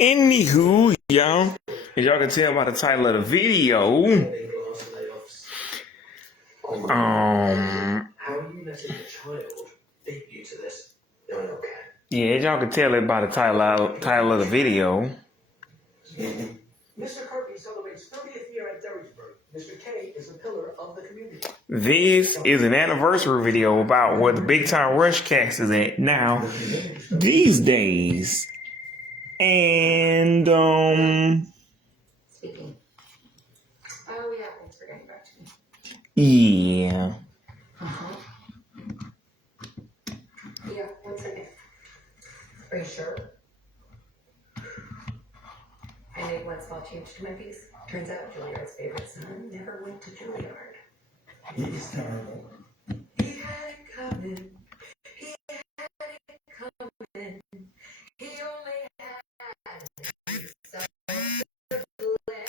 Anywho, y'all, as y'all can tell by the title of the video, yeah, as y'all can tell it by the title of the video. Mr. Kirby celebrates 30th year at Derrysburg. Mr. K is a pillar of the community. This is an anniversary video about where the Big Time Rush cast is at now, these days. And, Speaking. Oh, yeah, thanks for getting back to me. Yeah. Yeah, 1 second. Are you sure? I made one small change to my piece. Turns out Juilliard's favorite son never went to Juilliard. He's terrible. He had it coming. He had it coming. He only had himself to blame.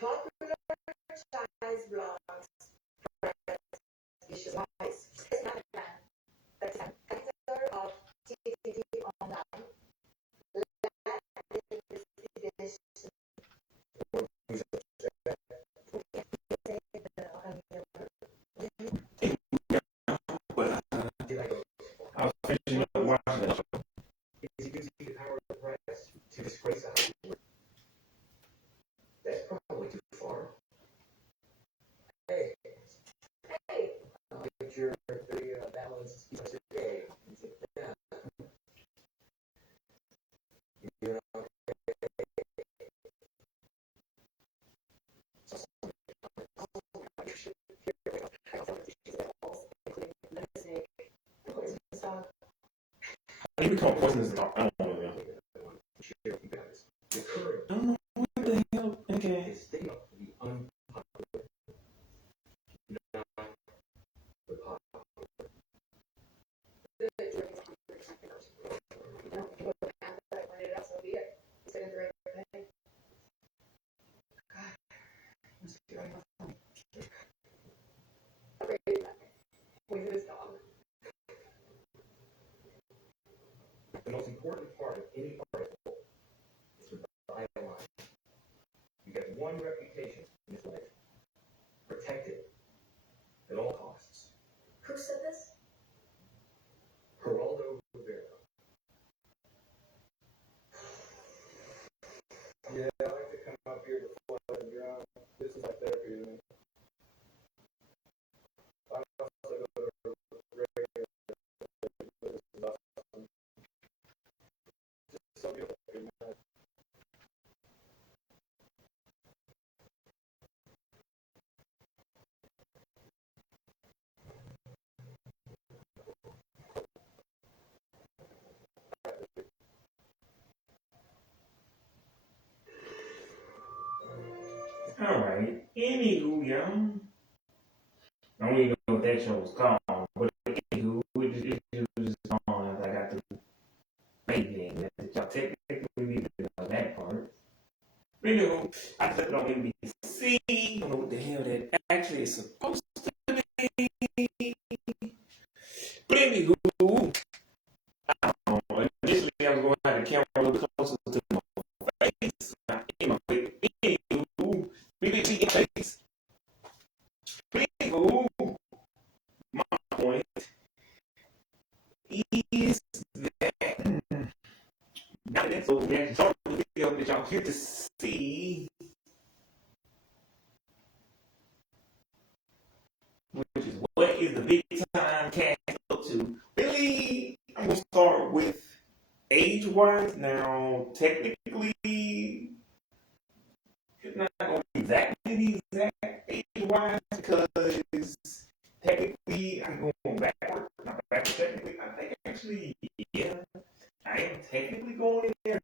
Popular size blogs. Vicious wise. It's not a man. That's an editor of TTT Online. I was finishing up watching that show. Is he using the power of the press to disgrace a Hollywood? That's probably too far. Hey. Hey. I'll get your balance today. Yeah. You're okay. How do you become a poisonous dog? I don't know. Share with you guys. The current I don't know what the hell. Okay. is they up to be unpopular. Not the popular. The most important part of any article is the byline. You get one reputation in this life. Protect it at all costs. Who said this? Geraldo Rivera. Yeah, I like to come up here before I'm drunk. This is like therapy to me. I also go to regular. Just so beautiful. All right. Anywho, y'all. I don't even know what that show was called, but anywho, it was just on as I got to make it. Y'all technically need to know that part. But anywho, I flipped it on NBC. I don't know what the hell that actually is supposed to be. But anywho, initially I was going to have the camera a little bit closer to my face. Anywho, BBT face. Anywho, my point is that now that's over there. So the video that y'all get to see which is what is the big time cast up to? Really, I'm gonna start with age wise. Now, technically, it's not gonna be exactly the exact age wise because technically I'm going backward. Not backward technically. I think actually, yeah, I am technically going in there.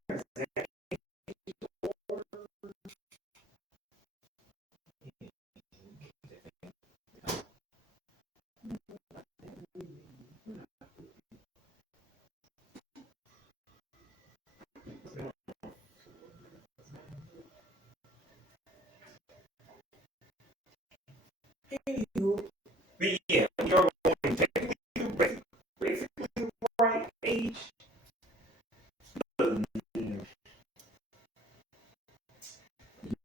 But yeah, we are going technically basically the right age. The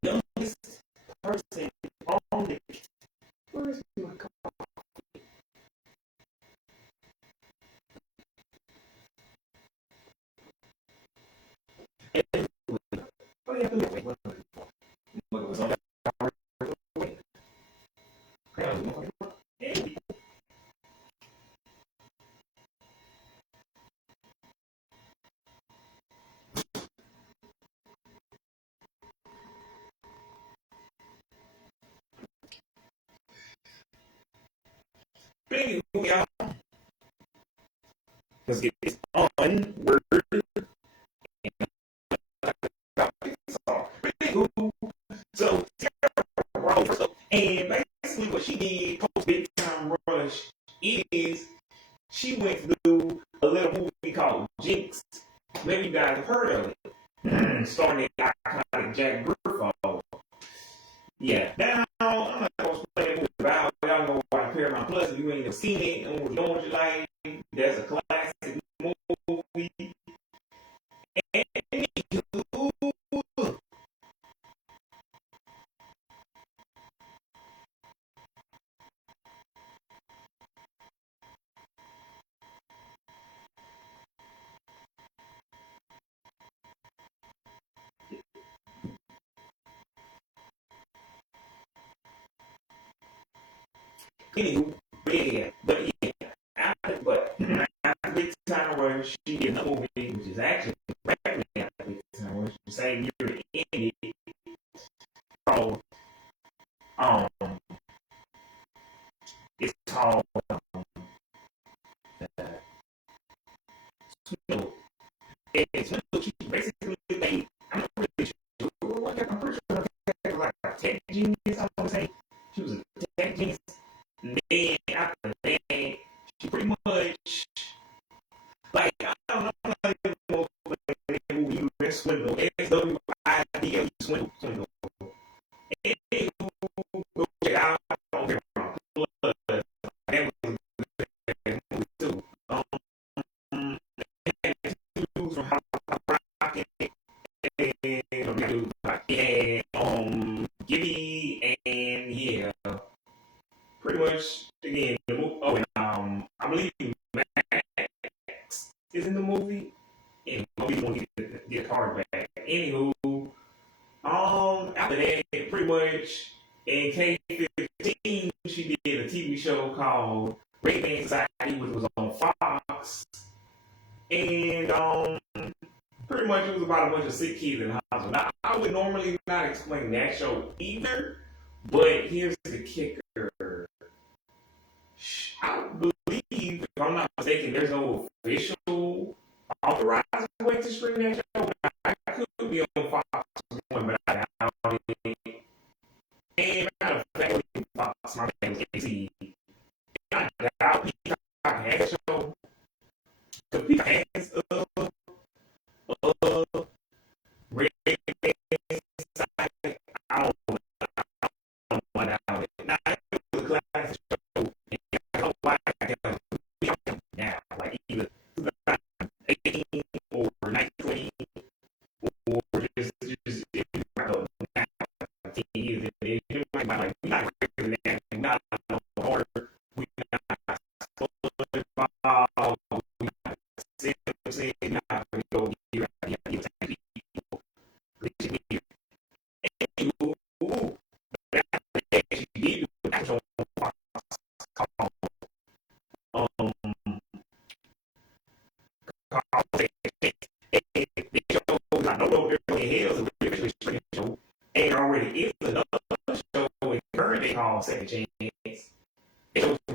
youngest person on the where's my car? Oh yeah, wait, what was on that? Y'all, let's get this on word about Pixar. Pretty cool. So, and basically what she did post Big Time Rush is she went through a little movie called Jinx. Maybe you guys have heard of it. Starring the iconic Jack Griffo. Yeah. Now, I'm not going to explain the movie about. Y'all know why Paramount Plus. If you ain't never seen it and was doing what you like, that's a classic movie. And anywho, but yeah, after Big Time Rush, she did a movie which is actually rapidly after Big Time Rush, the same year it ended, called um, it's called Swindle. And Swindle, she basically made, I'm not really sure, I'm pretty sure her was like a tech genius, I want to say. She was a tech genius. And then after that, she pretty much like I don't know, I'm not even know if movie you swindle. SWIDL swindle. And go check out on there. That was a good movie too. From how Rocket and Gibby and yeah, pretty much again the movie. Oh, and I believe Max is in the movie. And we want to get a card back. Anywho, after that, pretty much in K-15, she did a TV show called Red Man Society, which was on Fox. And pretty much it was about a bunch of sick kids in the hospital. Now, I would normally not explain that show either, but here's the kicker. I believe, if I'm not mistaken, there's no official authorized way to stream that show. I could be on Fox One, but I doubt it. And matter of fact, Fox, my name is KC. I doubt Peacock has a show. Because Peacock has Red Side. I don't know. I doubt it. Now, it was a classic show. And I don't know why I tell you now. Like, either 2018 or 1920 or just now. 10 years. It might like, we not ready for that. Not harder. We not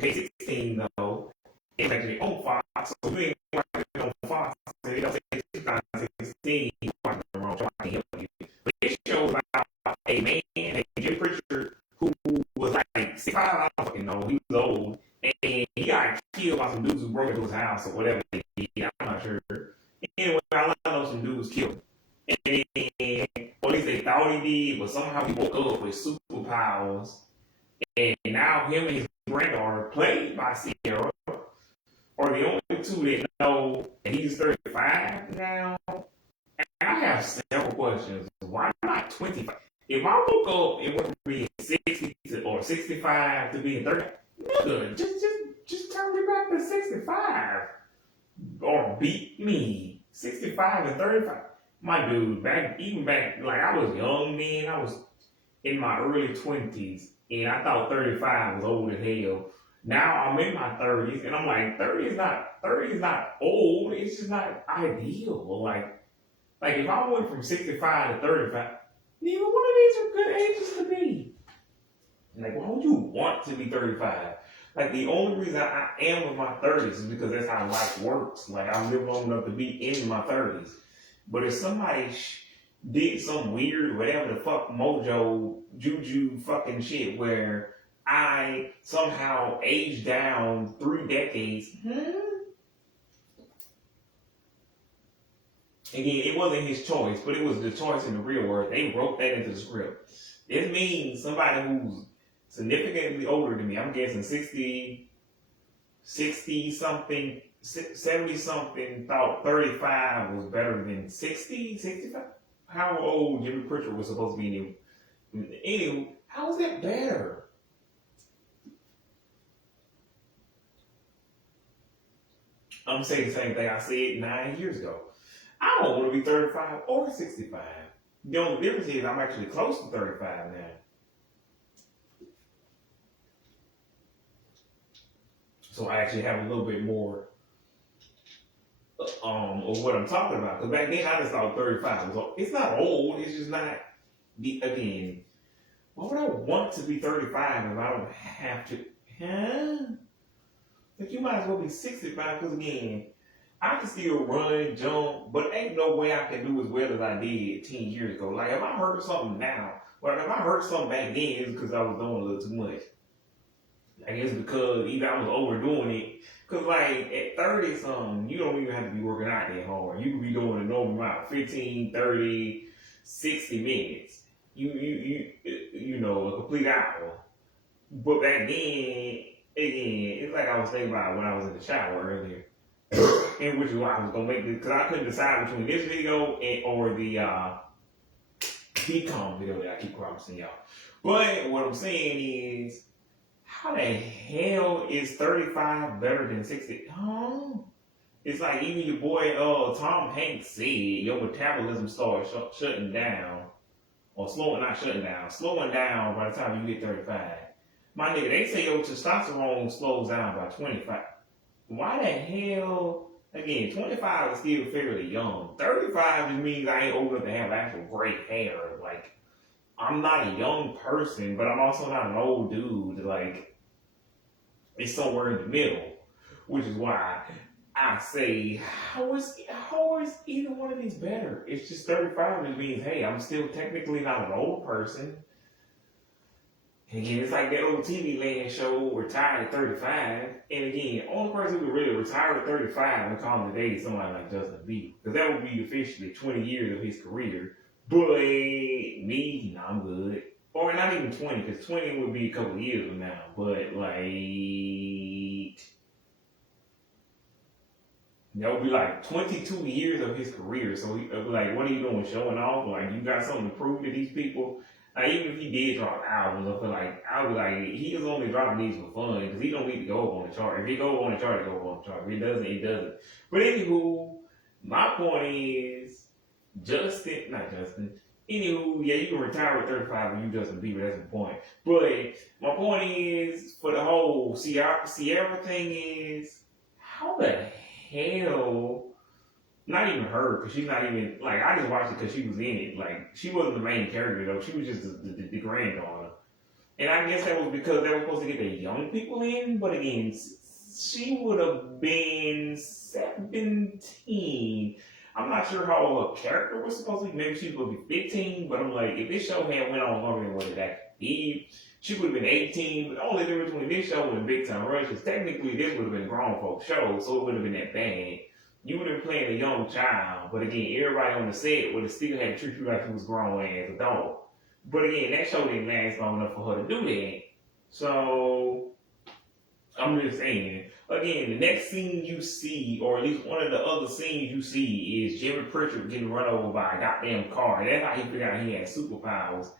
2016 though, it's actually on Fox. So we ain't watching it on Fox. And it don't say 2016. You watching the wrong show. I can't help you. But this show about a man, a Jim Pritchard, who was like 65. I don't fucking know. He was old, and he got killed by some dudes who broke into his house or whatever they did. I'm not sure. Anyway, I know some dudes killed him. And or at least they thought he did, but somehow he woke up with superpowers. And now him and his granddaughter, played by Sierra, are the only two that know that he's 35 now. And I have several questions. Why not 25? If I woke up and went from being 60 or 65 to being 30, nigga, just turn me back to 65. Or beat me. 65 and 35. My dude, even back, like I was young then, I was in my early 20s, and I thought 35 was old as hell. Now I'm in my 30s, and I'm like, 30 is not old, it's just not ideal. Like if I went from 65 to 35, neither one of these are good ages to be. Like, why would you want to be 35? Like, the only reason I am in my 30s is because that's how life works. Like, I live long enough to be in my 30s. But if somebody did some weird, whatever the fuck, mojo, juju fucking shit where I somehow aged down 3 decades, Again, it wasn't his choice, but it was the choice in the real world. They wrote that into the script. It means somebody who's significantly older than me, I'm guessing 60 something, 70 something, thought 35 was better than 60, 65? How old Jimmy Pritchard was supposed to be anyway, how is that better? I'm saying the same thing I said 9 years ago. I don't want to be 35 or 65. The only difference is I'm actually close to 35 now. So I actually have a little bit more of what I'm talking about. Because back then I just thought 35 was old. It's not old, it's just not, again, why would I want to be 35 if I don't have to? But you might as well be 65 because, again, I can still run, jump, but ain't no way I can do as well as I did 10 years ago. Like, if I hurt something now, well, if I hurt something back then, it's because I was doing a little too much. I guess because either I was overdoing it, because, like, at 30-something, you don't even have to be working out that hard. You could be doing a normal amount, 15, 30, 60 minutes. You know, a complete hour. But back then, again, it's like I was thinking about when I was in the shower earlier. And which is why I was gonna make this, because I couldn't decide between this video or the decom video that I keep promising y'all. But what I'm saying is, how the hell is 35 better than 60? It's like even your boy Tom Hanks said your metabolism starts shutting down, or slowing down by the time you get 35. My nigga, they say your testosterone slows down by 25. Why the hell? Again, 25 is still fairly young. 35 just means I ain't old enough to have actual gray hair. Like, I'm not a young person, but I'm also not an old dude. Like, it's somewhere in the middle, which is why I say, how is either one of these better? It's just 35 just means, hey, I'm still technically not an old person. And again, it's like that old TV Land show, Retired at 35. And again, only person who could really retire at 35 and call him today is somebody like Justin Bieber. Because that would be officially 20 years of his career. But me, no, I'm good. Or not even 20, because 20 would be a couple of years from now. But like, that would be like 22 years of his career. So he, like, what are you doing, showing off? Like, you got something to prove to these people? Like, even if he did drop albums, I was like, he is only dropping these for fun, because he don't need to go up on the chart. If he go up on the chart, he go up on the chart. If he doesn't, he doesn't. But anywho, my point is, anywho, yeah, you can retire at 35 when you Justin Bieber, that's the point. But my point is, for the whole Sierra thing is, how the hell, not even her, because she's not even, like, I just watched it because she was in it. Like, she wasn't the main character, though. She was just the granddaughter. And I guess that was because they were supposed to get the young people in, but again, she would have been 17. I'm not sure how old her character was supposed to be. Maybe she would be 15, but I'm like, if this show had went on longer than what it actually did, she would have been 18. But the only difference between this show and Big Time Rush is technically this would have been a grown folk show, so it wouldn't have been that bad. You would have been playing a young child, but again, everybody on the set would have still had to treat you like you was grown as a dog. But again, that show didn't last long enough for her to do that. So, I'm just saying. Again, the next scene you see, or at least one of the other scenes you see, is Jimmy Pritchard getting run over by a goddamn car. That's how he figured out he had superpowers.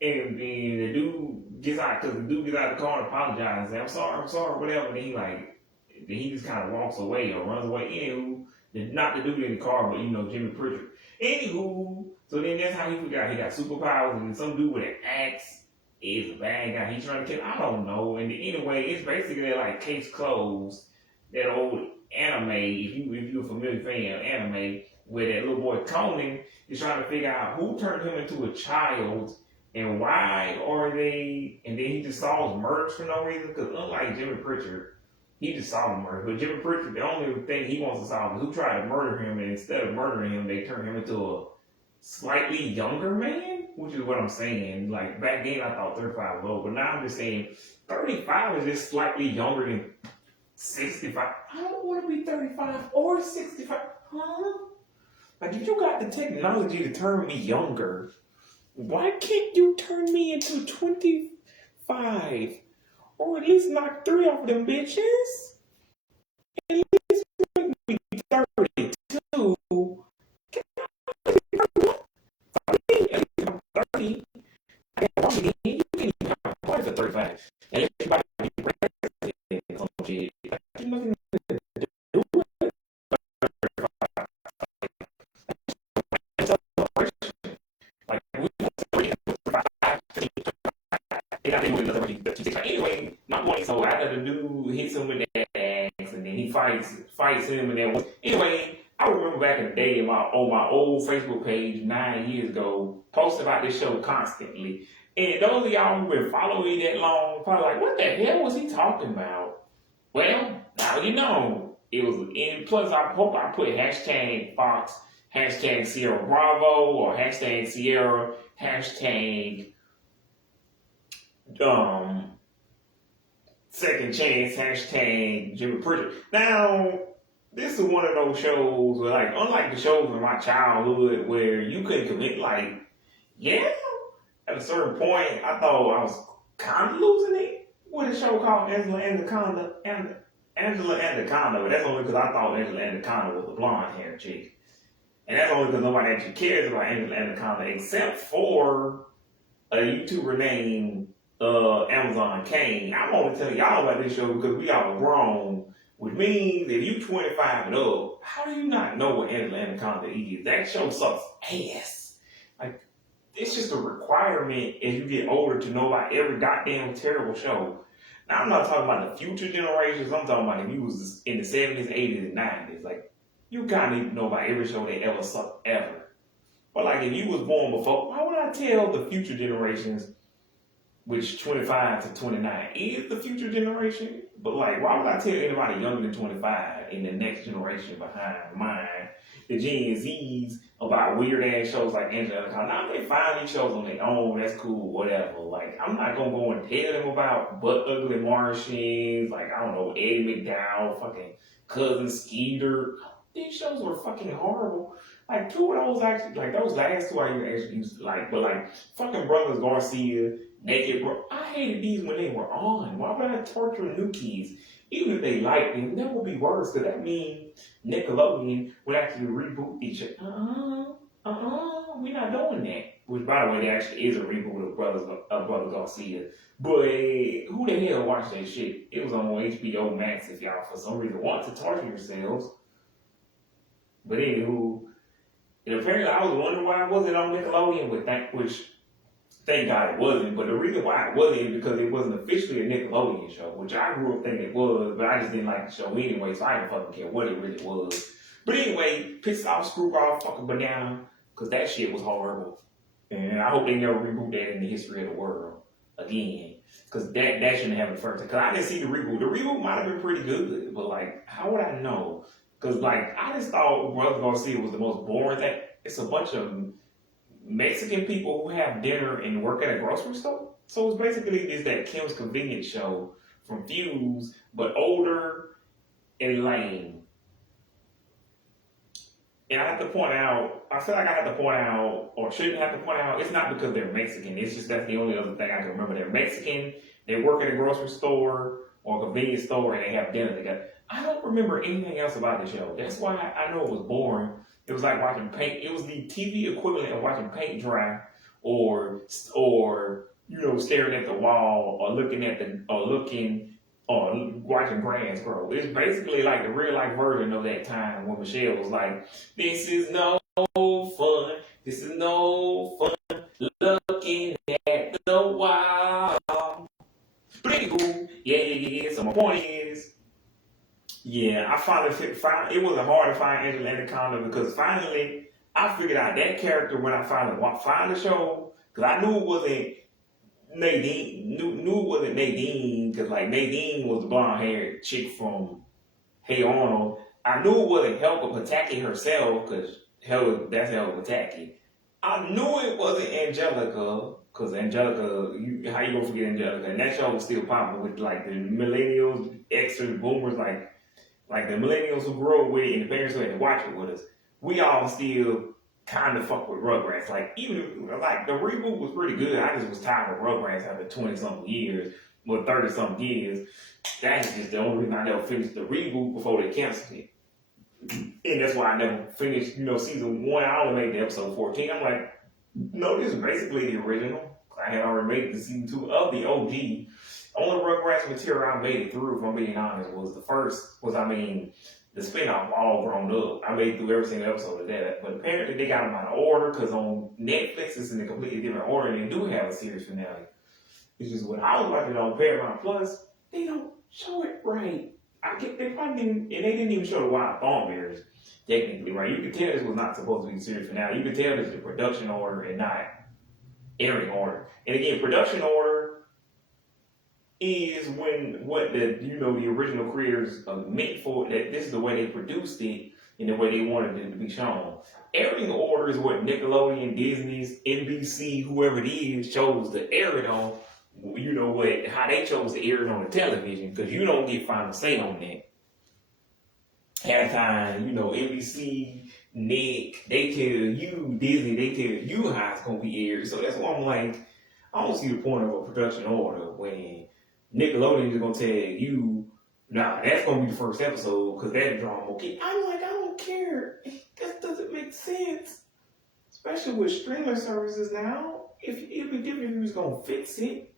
And then the dude gets out, because the dude gets out of the car and apologizes and says, I'm sorry, whatever. And then he just kind of walks away or runs away. Anywho, not the dude in the car, but Jimmy Pritchard. Anywho, so then that's how he figured out he got superpowers, and some dude with an axe is a bad guy. He's trying to kill. I don't know. And anyway, it's basically like Case Closed, that old anime. If you're a familiar fan of anime, where that little boy Conan is trying to figure out who turned him into a child and why are they. And then he just solves murders for no reason. Because unlike Jimmy Pritchard, he just solved murder. But Jimmy Pritchard, the only thing he wants to solve is who tried to murder him, and instead of murdering him, they turn him into a slightly younger man, which is what I'm saying. Like, back then I thought 35 was old, but now I'm just saying 35 is just slightly younger than 65. I don't want to be 35 or 65. Huh? Like, if you got the technology to turn me younger, why can't you turn me into 25? Or at least knock 3 off them bitches? At least make me 32. Can I be 30? I got one again. You can't even have a party for 35. And if you buy me president or some shit, like, you nothing to do with it. Like, we want to 35. They got them with another 56. Anyway, my point, so after the dude hits him with that axe, and then he fights him, and then anyway, I remember back in the day on my old Facebook page 9 years ago, posted about this show constantly. And those of y'all who've been following me that long, probably like, what the hell was he talking about? Well, now you know. It was, and plus I hope I put hashtag Fox, hashtag Sierra Bravo, or hashtag Sierra, hashtag Second Chance, hashtag Jimmy Pritchard. Now, this is one of those shows where, like, unlike the shows in my childhood where you couldn't commit, like, yeah, at a certain point, I thought I was kind of losing it with a show called Angela Anaconda, but that's only because I thought Angela Anaconda was a blonde-haired chick. And that's only because nobody actually cares about Angela Anaconda except for a YouTuber named Amazon Kane. I'm only telling y'all about this show because we all grown, which means if you 25 and up, how do you not know what Angela Anaconda is? That show sucks ass. Like, it's just a requirement as you get older to know about every goddamn terrible show. Now, I'm not talking about the future generations. I'm talking about if you was in the 70s, 80s, and 90s. Like, you gotta need to know about every show that ever sucked ever. But like, if you was born before, why would I tell the future generations, which 25 to 29 is the future generation? But like, why would I tell anybody younger than 25 in the next generation behind mine, the Gen Zs, about weird ass shows like Angela Anaconda? Now, if they find these shows on their own, that's cool, whatever. Like, I'm not gonna go and tell them about Butt Ugly Martians, like, I don't know, Eddie McDowell, fucking Cousin Skeeter. These shows were fucking horrible. Like, 2 of those actually, like, those last 2 I even actually used to like, but like, fucking Brothers Garcia, Naked Bro, I hated these when they were on. Why would I torture new kids? Even if they liked them, that would be worse, because that means Nickelodeon would actually reboot each other. We're not doing that. Which, by the way, there actually is a reboot of Brothers Garcia. But who the hell watched that shit? It was on HBO Max if y'all, for some reason, want to torture yourselves. But anywho, and apparently I was wondering why it wasn't on Nickelodeon, which thank God it wasn't. But the reason why it wasn't is because it wasn't officially a Nickelodeon show, which I grew up thinking it was, but I just didn't like the show anyway, so I didn't fucking care what it really was. But anyway, Pissed Off, Screwball, fucking Banana, because that shit was horrible. And I hope they never reboot that in the history of the world. again. Because that shouldn't happen first. Because I didn't see the reboot. The reboot might have been pretty good, but like, how would I know? Because like, I just thought Brother Garcia was the most boring thing. It's a bunch of Mexican people who have dinner and work at a grocery store. So it's basically just that Kim's Convenience show from Fuse, but older and lame. And I have to point out, I feel like I have to point out, or shouldn't have to point out, it's not because they're Mexican. It's just that's the only other thing I can remember. They're Mexican, they work at a grocery store or a convenience store, and they have dinner together. I don't remember anything else about the show. That's why I know it was boring. It was like watching paint. It was the TV equivalent of watching paint dry, or staring at the wall, or watching grass grow. It's basically like the real life version of that time when Michelle was like, "This is no fun. This is no fun. Looking at the wall." Pretty cool. Yeah. So my point is, yeah, I finally it wasn't hard to find Angela Anaconda because finally I figured out that character when I finally found the show, because I knew it wasn't Nadine. Knew it wasn't Nadine, because like Nadine was the blonde haired chick from Hey Arnold. I knew it wasn't Helga Pataki herself, because that's Helga Pataki. I knew it wasn't Angelica, because Angelica, how you gonna forget Angelica? And that show was still popular with like the millennials, Xers, boomers, like the millennials who grew up with it and the parents who had to watch it with us. We all still kind of fuck with Rugrats. Like, even like the reboot was pretty good. I just was tired of Rugrats after 20-something years, or 30-something years. That's just the only reason I never finished the reboot before they canceled it. And that's why I never finished, season 1. I only made the episode 14. I'm like, no, this is basically the original. I had already made it to season 2 of the OG. Only Rugrats material I made it through, if I'm being honest, was the spinoff All Grown Up. I made it through every single episode of that. But apparently they got them out of order, because on Netflix it's in a completely different order, and they do have a series finale. It's just when I was watching it on Paramount Plus, they don't show it right. They probably didn't, and they didn't even show the Wild Thornberrys, technically, right? You could tell this was not supposed to be the series finale. You could tell this is the production order and not airing order. And again, production order is what the original creators meant for, that this is the way they produced it and the way they wanted it to be shown. Airing order is what Nickelodeon, Disney's, NBC, whoever it is, chose to air it on. How they chose to air it on the television, because you don't get final say on that. Half time, NBC, Nick, they tell you, Disney, they tell you how it's gonna be aired. So that's why I'm like, I don't see the point of a production order when Nickelodeon is gonna tell you, nah, that's gonna be the first episode because that drama. Okay, I'm like, I don't care. That doesn't make sense, especially with streaming services now. If it'd be different if you was gonna fix it,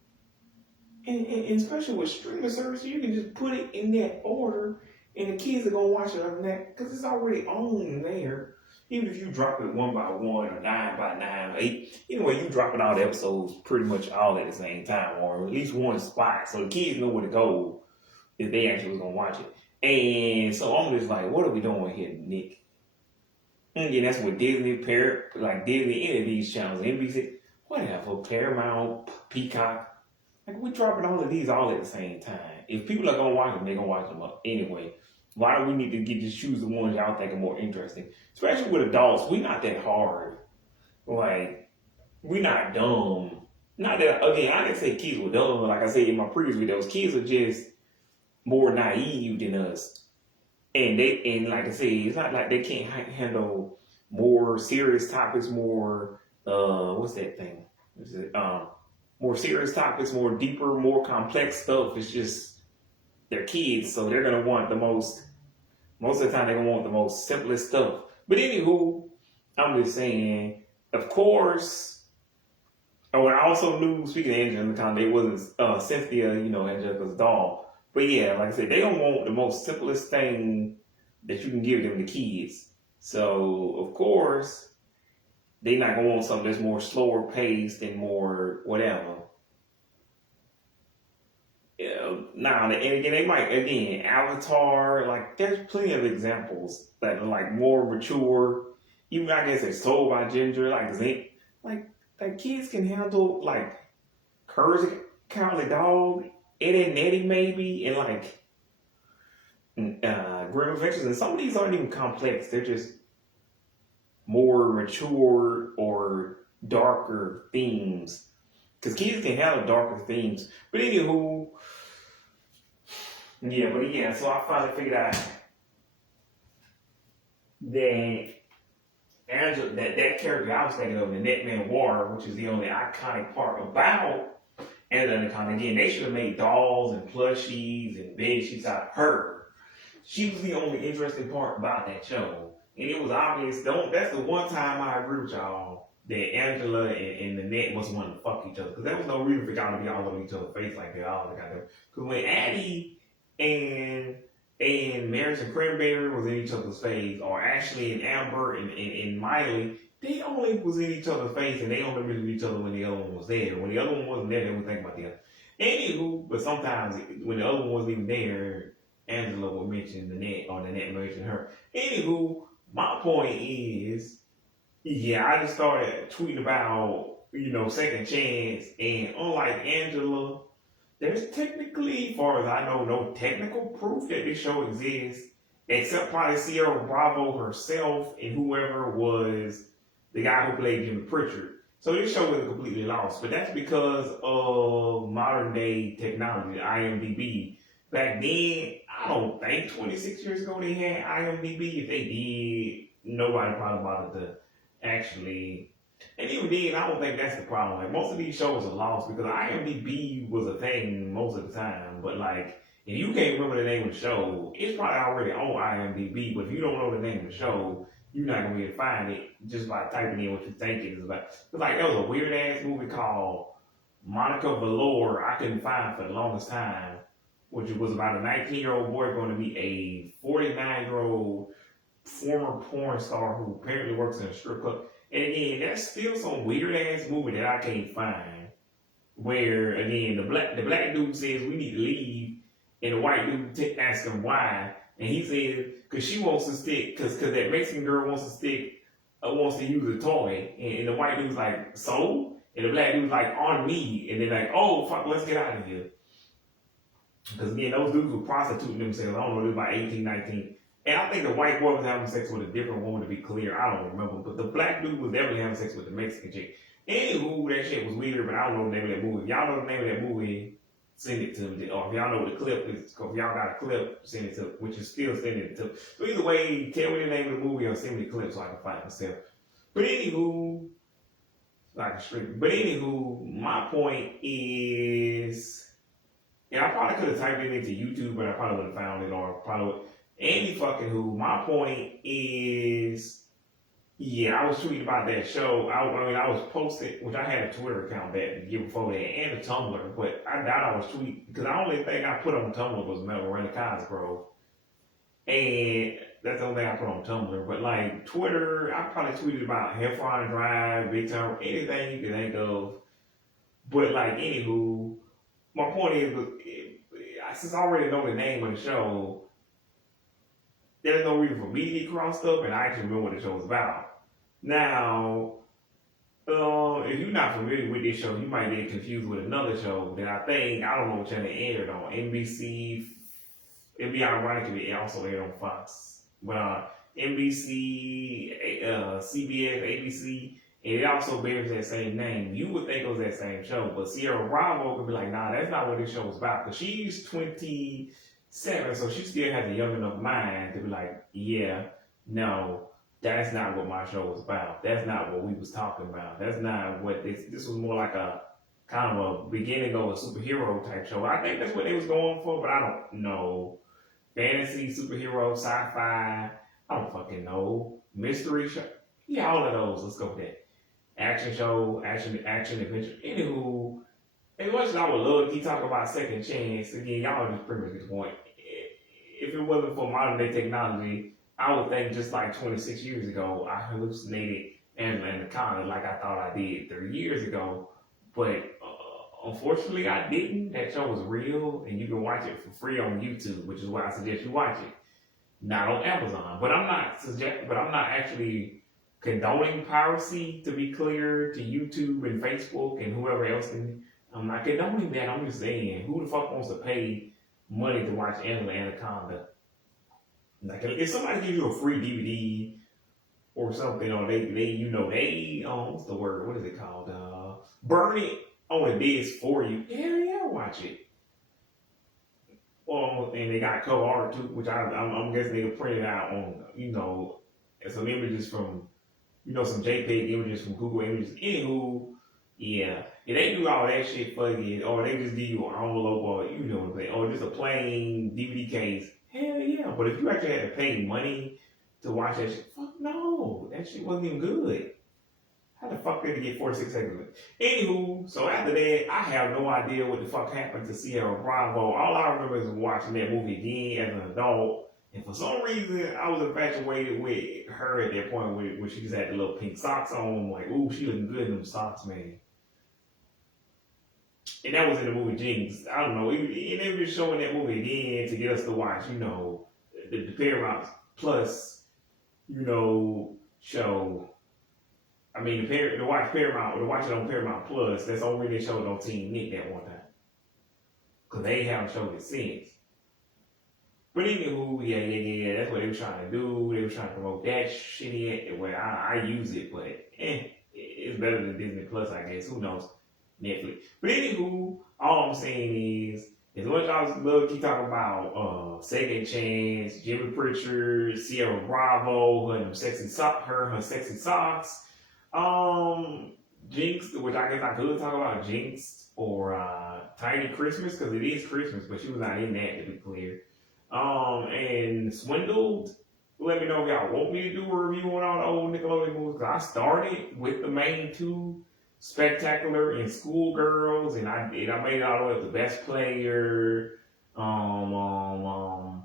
and especially with streaming services, you can just put it in that order, and the kids are gonna watch it on that because it's already on there. Even if you drop it 1 by 1 or 9 by 9 or 8, anyway, you dropping all the episodes pretty much all at the same time, or at least one spot, so the kids know where to go if they actually was gonna watch it. And so I'm just like, what are we doing here, Nick? And again, that's what Disney, Disney, any of these channels, NBC, whatever, Paramount, Peacock, like we dropping all of these all at the same time. If people are gonna watch them, they're gonna watch them up anyway. Why do we need to just choose the ones y'all think are more interesting? Especially with adults, we not that hard. Like, we not dumb. Not that, again, I didn't say kids were dumb. Like I said in my previous videos, kids are just more naive than us. And like I said, it's not like they can't handle more serious topics, more, what's that thing? More serious topics, more deeper, more complex stuff. It's just, they're kids, so they're going to want most of the time they're going to want the most simplest stuff. But anywho, I'm just saying, of course, I also knew, speaking of Angela Anaconda, it wasn't Cynthia, Angelica's doll. But yeah, like I said, they don't want the most simplest thing that you can give them, the kids. So, of course, they're not going to want something that's more slower paced and more whatever. And again, they might, Avatar, like, there's plenty of examples that are, like, more mature. Even, I guess, it's Soul by Ginger, like, Zinc. Like kids can handle, like, Courage Carly Dog, Eddie and Eddie maybe, and like Grim Adventures. And some of these aren't even complex. They're just more mature or darker themes. Because kids can handle darker themes. But anywho, so I finally figured out that Angela, that character I was thinking of, the Netman War, which is the only iconic part about Angela Anaconda. Again, they should have made dolls and plushies and bed sheets out of her. She was the only interesting part about that show. And it was obvious, that's the one time I agree with y'all, that Angela and the Net must want to fuck each other. Because there was no reason for y'all to be all over each other's face like that. Because when Addie and Marriage and Cranberry was in each other's face, or Ashley and Amber and Miley, they only was in each other's face, and they only really with each other when the other one was there. When the other one wasn't there, they would think about the other. Anywho, but sometimes when the other one wasn't even there, Angela would mention the Net, or the Net mentioned her. Anywho, my point is, I just started tweeting about, second chance, and unlike Angela, there's technically, as far as I know, no technical proof that this show exists, except probably Sierra Bravo herself and whoever was the guy who played Jimmy Pritchard. So this show isn't completely lost, but that's because of modern day technology, IMDb. Back then, I don't think 26 years ago they had IMDb. If they did, nobody probably bothered to actually. And even then, I don't think that's the problem. Like, most of these shows are lost because IMDb was a thing most of the time. But like, if you can't remember the name of the show, it's probably already on IMDb. But if you don't know the name of the show, you're not gonna be able to find it just by typing in what you think it is about. It's like, there was a weird ass movie called Monica Velour I couldn't find for the longest time, which was about a 19-year-old boy going to be a 49-year-old former porn star who apparently works in a strip club. And again, that's still some weird ass movie that I can't find. Where again, the black dude says we need to leave, and the white dude asks him why, and he says because she wants to stick, because that Mexican girl wants to use a toy, and the white dude's like, so, and the black dude's like, on me, and they're like, oh fuck, let's get out of here. Because again, those dudes were prostituting themselves. I don't know, they was about 18, 19. And I think the white boy was having sex with a different woman, to be clear. I don't remember. But the black dude was definitely having sex with the Mexican chick. Anywho, that shit was weird, but I don't know the name of that movie. If y'all know the name of that movie, send it to me. Or if y'all know what the clip is, if y'all got a clip, send it to me, which is still sending it to me. So either way, tell me the name of the movie or send me the clip so I can find myself. But anywho, my point is, I probably could have typed it into YouTube, but I probably would have found it, or probably would. My point is, I was tweeting about that show. I was posting, which I had a Twitter account that the year before that, and a Tumblr, but I doubt I was tweeting, because the only thing I put on Tumblr was Miranda Cosgrove. And that's the only thing I put on Tumblr. But like Twitter, I probably tweeted about Heffron Drive, Big Time, anything you can think of. But like, anywho, my point is, since I already know the name of the show, there's no reason for me to get crossed up, and I actually remember what the show was about. Now, if you're not familiar with this show, you might get confused with another show that I don't know what channel it aired on, NBC. It'd be ironic if it also aired on Fox. But NBC, CBS, ABC, and it also bears that same name. You would think it was that same show, but Sierra Bravo could be like, nah, that's not what this show was about. Because she's 27, so she still has a young enough mind to be like, no, that's not what my show was about. That's not what we was talking about. That's not what this was more like a kind of a beginning of a superhero type show. I think that's what they was going for, but I don't know. Fantasy, superhero, sci-fi, I don't fucking know. Mystery show. Yeah, all of those. Let's go with that. Action show, action adventure. Anywho, as much as I would love to keep talking about Second Chance, again, y'all just pretty much get the point. If it wasn't for modern day technology, I would think just like 26 years ago, I hallucinated Angela Anaconda like I thought I did 30 years ago. But unfortunately, I didn't. That show was real, and you can watch it for free on YouTube, which is why I suggest you watch it. Not on Amazon, but I'm not actually condoning piracy, to be clear, to YouTube and Facebook and whoever else can I'm not condoning that. I'm just saying, who the fuck wants to pay money to watch Angela Anaconda? Like, if somebody gives you a free DVD or something, or they what's the word? What is it called? Burn it on a disc for you. Hell yeah, watch it. Well, and they got cover art too, which I'm guessing they printed out on, some images from, some JPEG images from Google Images. Anywho, yeah, if they do all that shit for you, or they just give you an envelope, or or just a plain DVD case, hell yeah. But if you actually had to pay money to watch that shit, fuck no, that shit wasn't even good. How the fuck did it get 46 seconds? Anywho, so after that, I have no idea what the fuck happened to Sierra Bravo. All I remember is watching that movie again as an adult. And for some reason, I was infatuated with her at that point where she just had the little pink socks on. I'm like, ooh, she looking good in them socks, man. And that was in the movie Jinx. I don't know. And they were just showing that movie again to get us to watch, the Paramount Plus, show. I mean, to watch it on Paramount Plus, that's only they showed on Team Nick that one time. Because they haven't showed it since. But anywho, yeah, that's what they were trying to do. They were trying to promote that shit. Well, I use it, but it's better than Disney Plus, I guess. Who knows? Netflix. But anywho, all I'm saying is, as much as I love to keep talking about Second Chance, Jimmy Pritchard, Sierra Bravo, her sexy socks, Jinx, which I guess I could talk about Jinx or Tiny Christmas, because it is Christmas, but she was not in that, to be clear. And Swindled. Let me know if y'all want me to do a review on all the old Nickelodeon movies. I started with the main two, Spectacular and Schoolgirls, and I made it all the way up to Best Player. My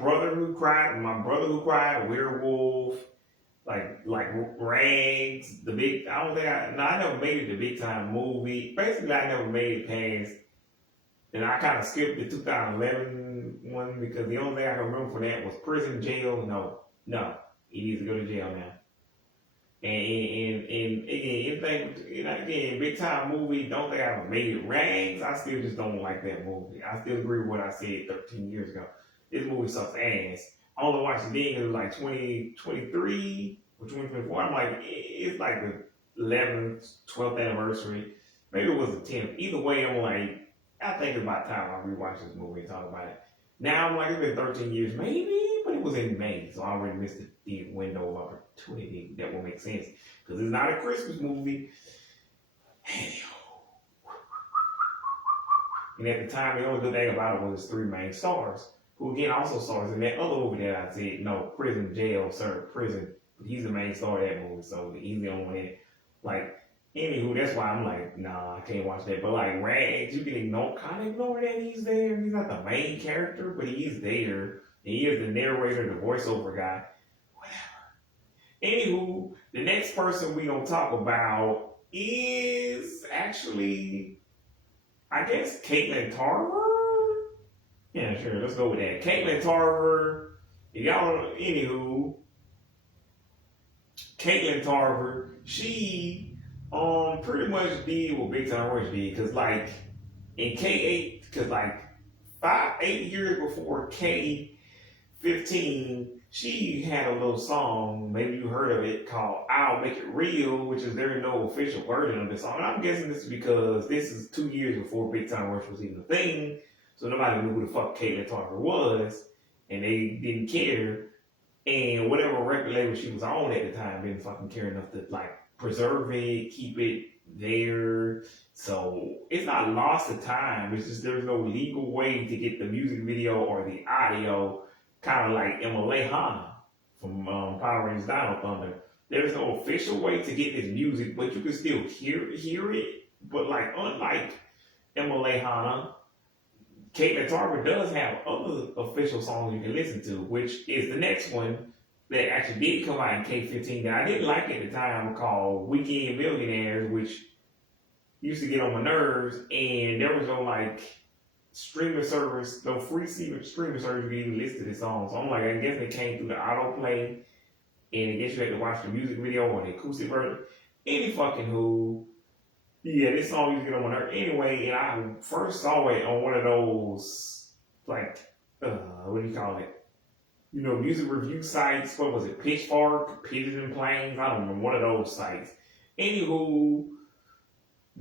brother who cried, Werewolf, like Rags, I never made it the big time movie. Basically, I never made it past. And I kind of skipped the 2011 one because the only thing I can remember for that was Prison Jail. No, he needs to go to jail now. And again, big time movie. Don't think I ever made it. Rags, I still just don't like that movie. I still agree with what I said 13 years ago. This movie sucks ass. I only watched it then because it was like 2023 or 2024. I'm like, it's like the 11th, 12th anniversary. Maybe it was the 10th. Either way, I'm like, I think it's about time I rewatch this movie and talk about it. Now I'm like, it's been 13 years, maybe, but it was in May, so I already missed the window of opportunity. That will make sense because it's not a Christmas movie. And at the time, the only good thing about it was its three main stars, who again also stars in that other movie that I said, no, Prison Jail, sir, Prison. But he's the main star of that movie, so he's the only one that, like. Anywho, that's why I'm like, nah, I can't watch that. But like Rags, you can kind of ignore that he's there. He's not the main character, but he's there. And he is the narrator, the voiceover guy. Whatever. Anywho, the next person we gonna talk about is actually, I guess, Caitlin Tarver. Yeah, sure, let's go with that. Caitlin Tarver. Anywho, Caitlin Tarver, she pretty much did what Big Time Rush did, because like in K8, because like 8 years before K15, she had a little song, maybe you heard of it, called I'll Make It Real, which is there no official version of this song. And I'm guessing this is because this is 2 years before Big Time Rush was even a thing, so nobody knew who the fuck Caitlin Tarver was, and they didn't care. And whatever record label she was on at the time didn't fucking care enough to like preserve it, keep it there. So it's not lost to time. It's just there's no legal way to get the music video or the audio, kind of like Emma Lehana from Power Rangers Dino Thunder. There's no official way to get this music, but you can still hear it. But like unlike Emma Lehana, Caitlin Tarver does have other official songs you can listen to, which is the next one that actually did come out in K15 that I didn't like at the time, called Weekend Millionaires, which used to get on my nerves, and there was no like streaming service, no free streaming service you could even listen to this song. So I'm like, I guess they came through the autoplay, and I guess you had to watch the music video or the acoustic version. Any fucking who. Yeah, this song used to get on my nerve. Anyway, and I first saw it on one of those, like, what do you call it? You know, music review sites. What was it? Pitchfork, Pigeons and Planes. I don't remember, one of those sites. Anywho,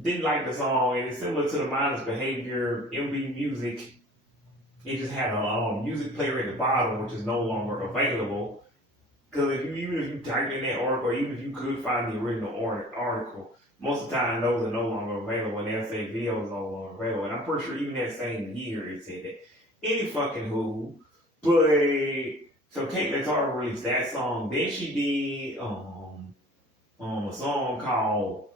didn't like the song, and it's similar to the Mindless Behavior MV Music. It just had a music player at the bottom, which is no longer available. Because even if you type in that article, even if you could find the original article, most of the time those are no longer available, and they'll say videos no longer available. And I'm pretty sure even that same year it said that. Any fucking who, but so Kate Latara released that song. Then she did a song called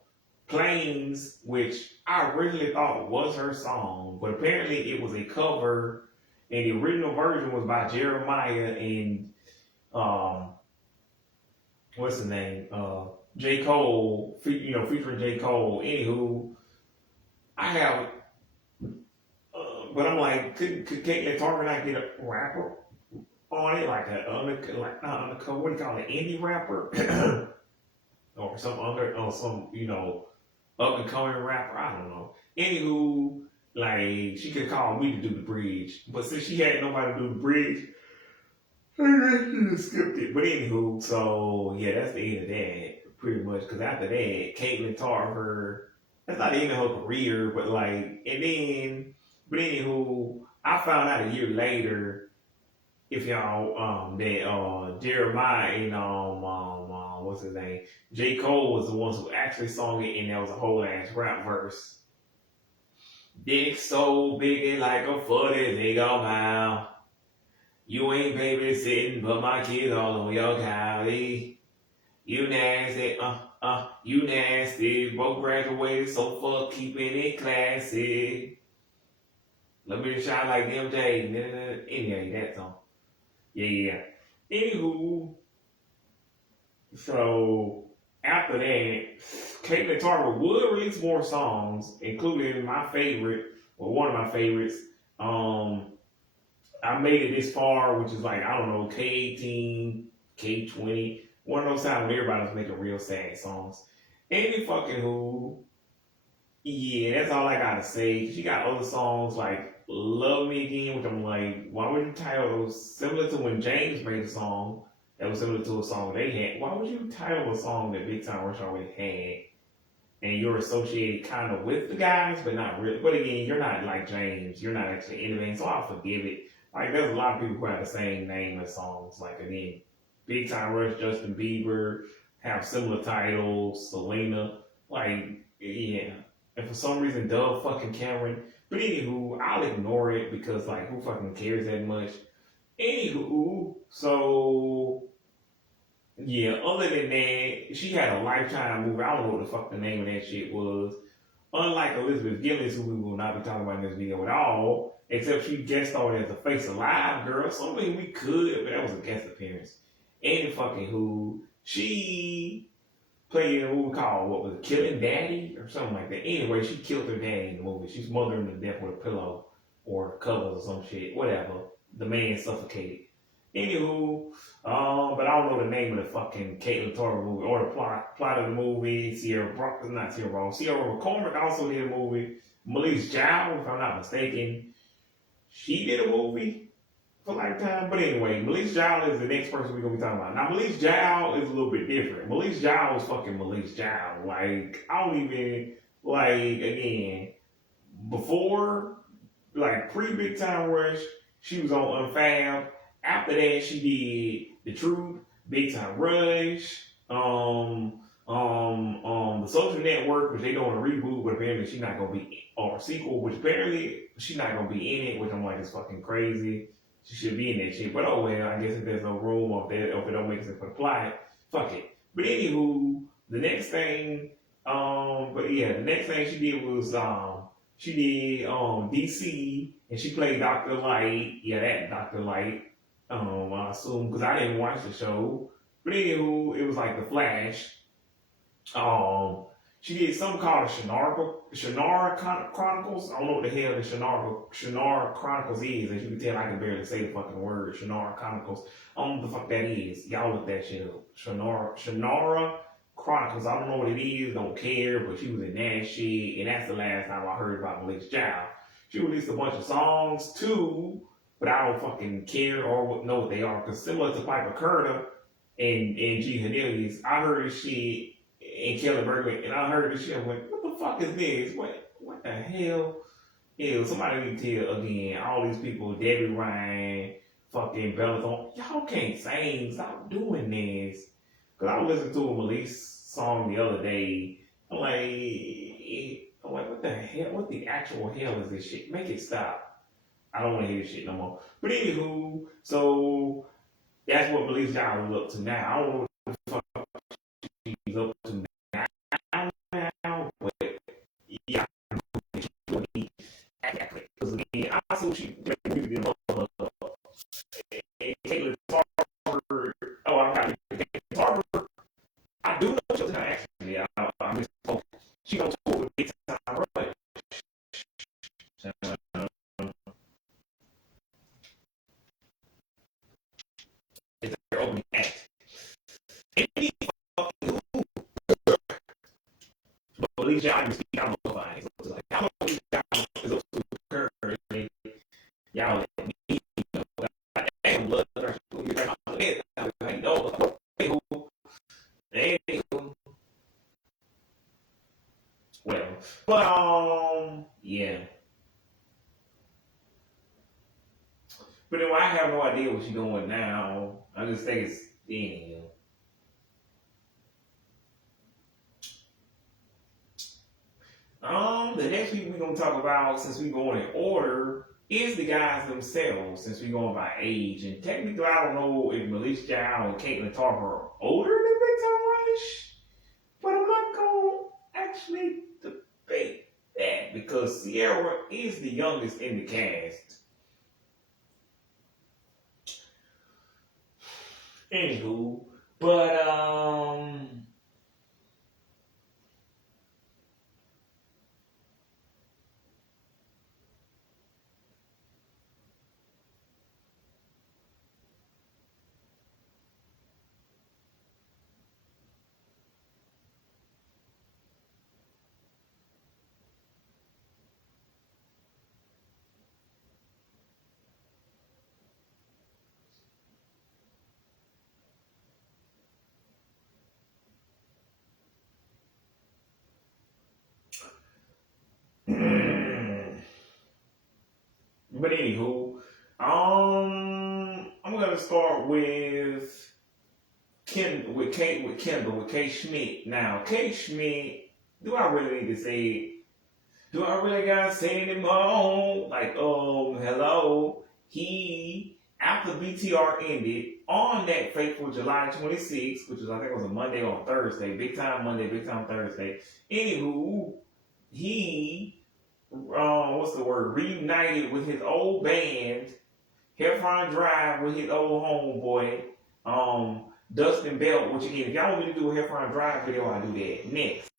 Planes, which I originally thought was her song, but apparently it was a cover, and the original version was by Jeremiah and what's the name? J. Cole, featuring J. Cole. Anywho, I have, but I'm like, could Kate Latara not get a rapper on it, like what do you call it, indie rapper, or some up and coming rapper? I don't know. Anywho, like she could call me to do the bridge, but since she had nobody to do the bridge, she just skipped it. But anywho, so yeah, that's the end of that, pretty much. Because after that, Caitlyn Tarver, that's not even her career, but like, and then, but anywho, I found out a year later, if y'all, that Jeremiah and what's his name, J. Cole was the ones who actually sung it, and that was a whole ass rap verse. Dick so big and like a 40 nigga mile. You ain't babysitting, but my kids all on your county. You nasty, you nasty. Both graduated, so fuck keeping it classy. Let me shout like MJ. Anyway, that song. Yeah. Anywho, so after that, Caitlyn Tarver would release more songs, including my favorite, or one of my favorites. I Made It This Far, which is like, I don't know, K18, K20. One of those times when everybody was making real sad songs. Any fucking who. Yeah, that's all I gotta say. She got other songs like Love Me Again, which I'm like, why would you title those similar to when James made a song that was similar to a song they had? Why would you title a song that Big Time Rush already had? And you're associated kind of with the guys, but not really. But again, you're not like James. You're not actually in the band, so I'll forgive it. Like, there's a lot of people who have the same name as songs. Like, again, Big Time Rush, Justin Bieber have similar titles, Selena. Like, yeah. And for some reason, Dove fucking Cameron. But anywho, I'll ignore it because, like, who fucking cares that much? Anywho, so, yeah, other than that, she had a Lifetime movie. I don't know what the fuck the name of that shit was. Unlike Elizabeth Gillies, who we will not be talking about in this video at all, except she guest starred as the Face Alive girl. Something we could, but that was a guest appearance. And fucking who, she played in a movie called, what was it, Killing Daddy? Or something like that. Anyway, she killed her daddy in the movie. She's smothered him to death with a pillow or covers or some shit. Whatever. The man suffocated. Anywho, but I don't know the name of the fucking Caitlyn Tarver movie or the plot of the movie. Sierra McCormick also did a movie. Melise Jow, if I'm not mistaken, she did a movie for Lifetime. But anyway, Melise Jow is the next person we're gonna be talking about. Now, Melise Jow is a little bit different. Melise Jow is fucking Melise Jow. Like, I don't even, like, again, before, like, pre-Big Time Rush, she was on Unfab. After that, she did The Truth, Big Time Rush, The Social Network, which they doing a reboot, but apparently she's not gonna be, or a sequel, which apparently she's not gonna be in it, which I'm like, it's fucking crazy. She should be in that shit, but oh well, I guess if there's no room or if it don't make sense for the plot, fuck it. But anywho, the next thing she did was, she did DC, and she played Dr. Light. Yeah, that Dr. Light. I assume, because I didn't watch the show. But anywho, it was like The Flash. She did something called Shannara Chronicles. I don't know what the hell the Shannara Chronicles is. As you can tell, I can barely say the fucking word Shannara Chronicles. I don't know what the fuck that is. Y'all look that shit up. Shannara Chronicles. I don't know what it is, don't care, but she was in that shit, and that's the last time I heard about Malik Child. She released a bunch of songs too, but I don't fucking care or know what they are, because similar to Piper Curda and G. Cornelius, I heard this shit, and Kelly Bergman, and I heard this shit, I went, what the fuck is this? What the hell? Yeah, somebody need to tell again, all these people, Debbie Ryan, fucking Bellathon, y'all can't sing, stop doing this. Cause I was listening to a Malik's song the other day. I'm like, what the hell? What the actual hell is this shit? Make it stop. I don't want to hear this shit no more. But anywho, so that's what Malik Child is up to now. I don't know what the fuck she's up to now, but yeah, because again, I saw she did her. Taylor Tarver. Oh, I'm not Tarver. I do know she was not actually. I misspoke. She on tour with Big Time Rush. It's their opening act. Any fucking who? But at least y'all can speak. I don't know if I ain't like. I don't know if y'all is up to her. Y'all let me know. Damn, blood. I know. Anywho. Well, but yeah. But anyway, I have no idea what she's doing now. I just think it's anyhow. The next people we're gonna talk about, since we're going in order, is the guys themselves, since we're going by age. And technically, I don't know if Malik Child and Caitlin Tarver are older than Big Time Rush, but I'm not gonna actually debate that because Sierra is the youngest in the cast. Anywho, but but anywho, I'm gonna start with Kay Schmidt. Now, Kay Schmidt, do I really need to say it? Do I really gotta say it anymore? Like, hello. He, after BTR ended, on that fateful July 26th, which was, I think it was a Monday or Thursday, big time Monday, big time Thursday. Anywho, he, reunited with his old band, Heffron Drive, with his old homeboy, Dustin Belt, which again, if y'all want me to do a Heffron Drive video, I'll do that. Next.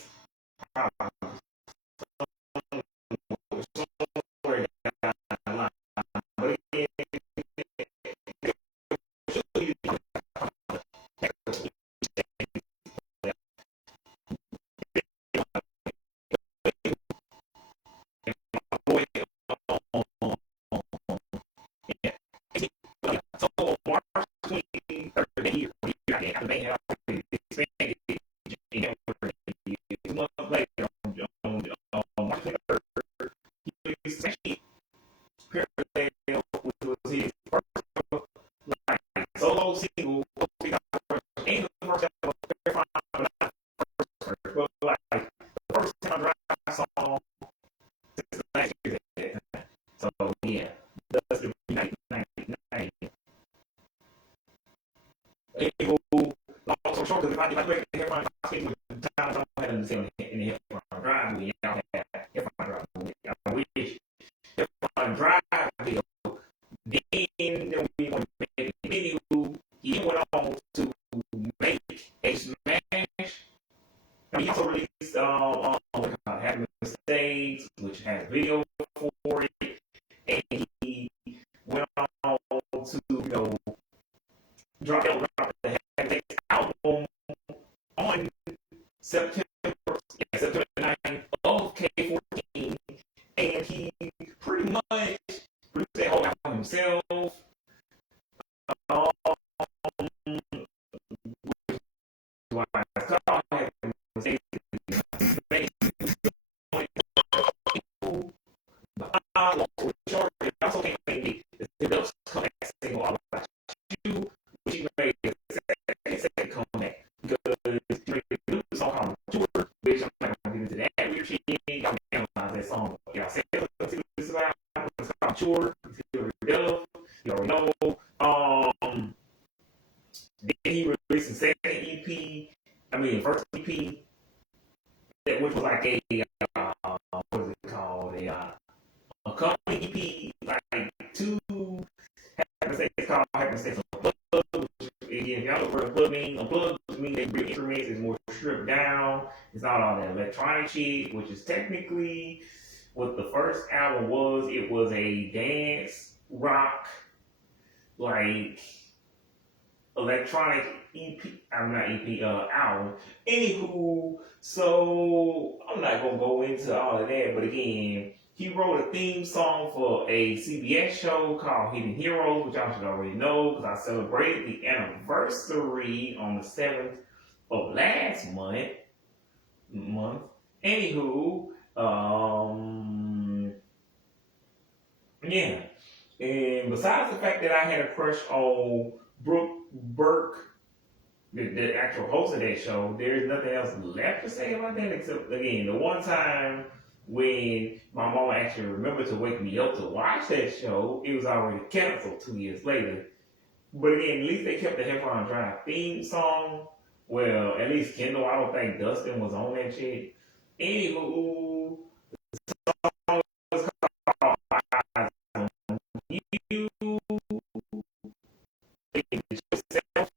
Solo single, like the first time I song since last year. So yeah, that's the 1999. Also short because if I play the Heffron Drive with the time I don't have to sing in the Heffron Drive movie, y'all have Heffron Drive movie. I wish Heffron Drive video. Then we want to make a video. He went on to make a smash. He also released Having Mistakes, which has video for it, and he went on to drop the Having Mistakes album, and he pretty much produced that whole album himself. Also came the single All About You, which he made a second comeback because he made a song called Mature, which I'm not gonna get into that weird shit. Y'all can analyze that song. Y'all say it's about it's called Mature. You already know. Then he released a second EP. First EP, which was like a what is it called? A company EP, like two Happenstance called Happenstance Unplugged. Which, again, if y'all know what Unplugged means, Unplugged means they bring instruments, it's more stripped down. It's not all that electronic shit, which is technically what the first album was. It was a dance rock, like electronic album. Anywho, so I'm not gonna go into all of that, but again, he wrote a theme song for a CBS show called Hidden Heroes, which I should already know because I celebrated the anniversary on the 7th of last month. Anywho, yeah. And besides the fact that I had a crush on Brooke Burke, the actual host of that show, there's nothing else left to say about that except, again, the one time when my mama actually remembered to wake me up to watch that show, it was already canceled 2 years later. But again, at least they kept the Heffron Drive theme song. Well, at least Kendall, I don't think Dustin was on that shit. Anywho, the song was called Eyes on You. Yourself,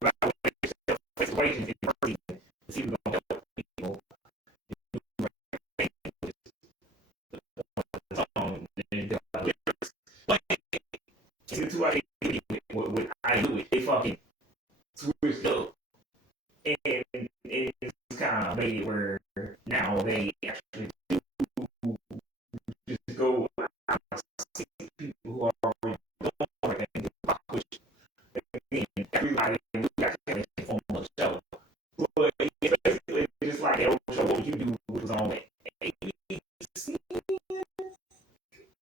about situations in person. See what's going to help people. Season 2, I did with I do it. They fucking switched up, and it's kind of made it where now they actually do just go out and see people who are already doing it and push. Again, everybody got to form a show, but it's basically just like that old show. What you do was on that ABC.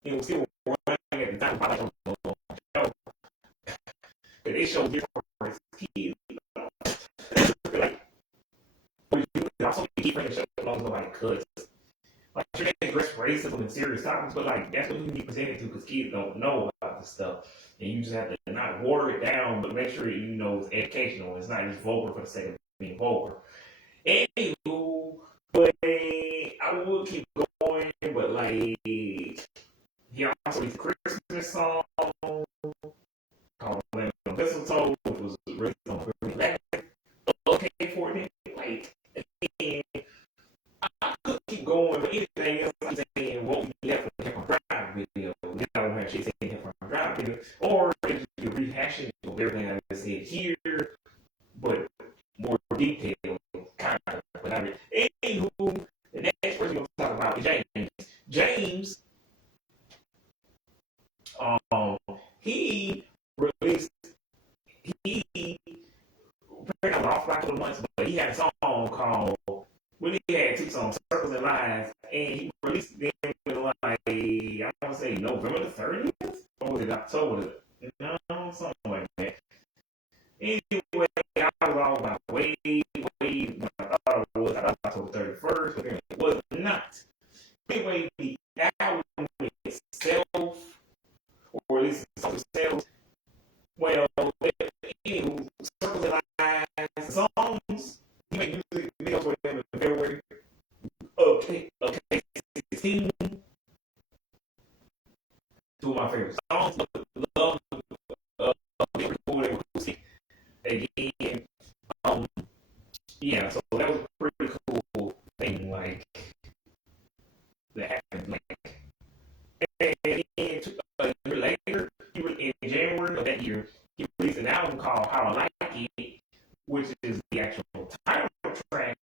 It was still running at the time. But they show different kids. Like, also keep bringing shows along with like cuts. Like, sure, they address racism and serious topics, but like, that's what you need presented to because kids don't know about this stuff. And you just have to not water it down, but make sure you know it's educational. It's not just vulgar for the sake of being vulgar. Anywho, but I would keep going, but like, he also released a Christmas song called Mistletoe, which was released on February 11th. Okay, for it. Like, again, I could keep going, but anything else I'm saying won't be left for the Heffron Drive video. Then I won't actually say Heffron Drive video, or if you rehashing of everything I just said here, but more detailed, kind of. But I mean, anywho, the next person we're going to talk about is James. James, he released. He been off for a couple of months, but he had a song called. Well, he had 2 songs, Circles and Lies, and he released them in like I want to say November the 30th, or was it October? No, something like that. Anyway, I was all about way when I thought it was. I thought October 31st, but then it was not. Anyway, the album itself, or at least the song itself, well, anywho, Circles and Lies, songs, he made music videos for them in February of 2016. 2 of my favorite songs, Love, again, yeah, so that was a pretty cool thing, like, that happened, like, and a year later, in January of that year, he released an album called How I Like It, which is the actual title track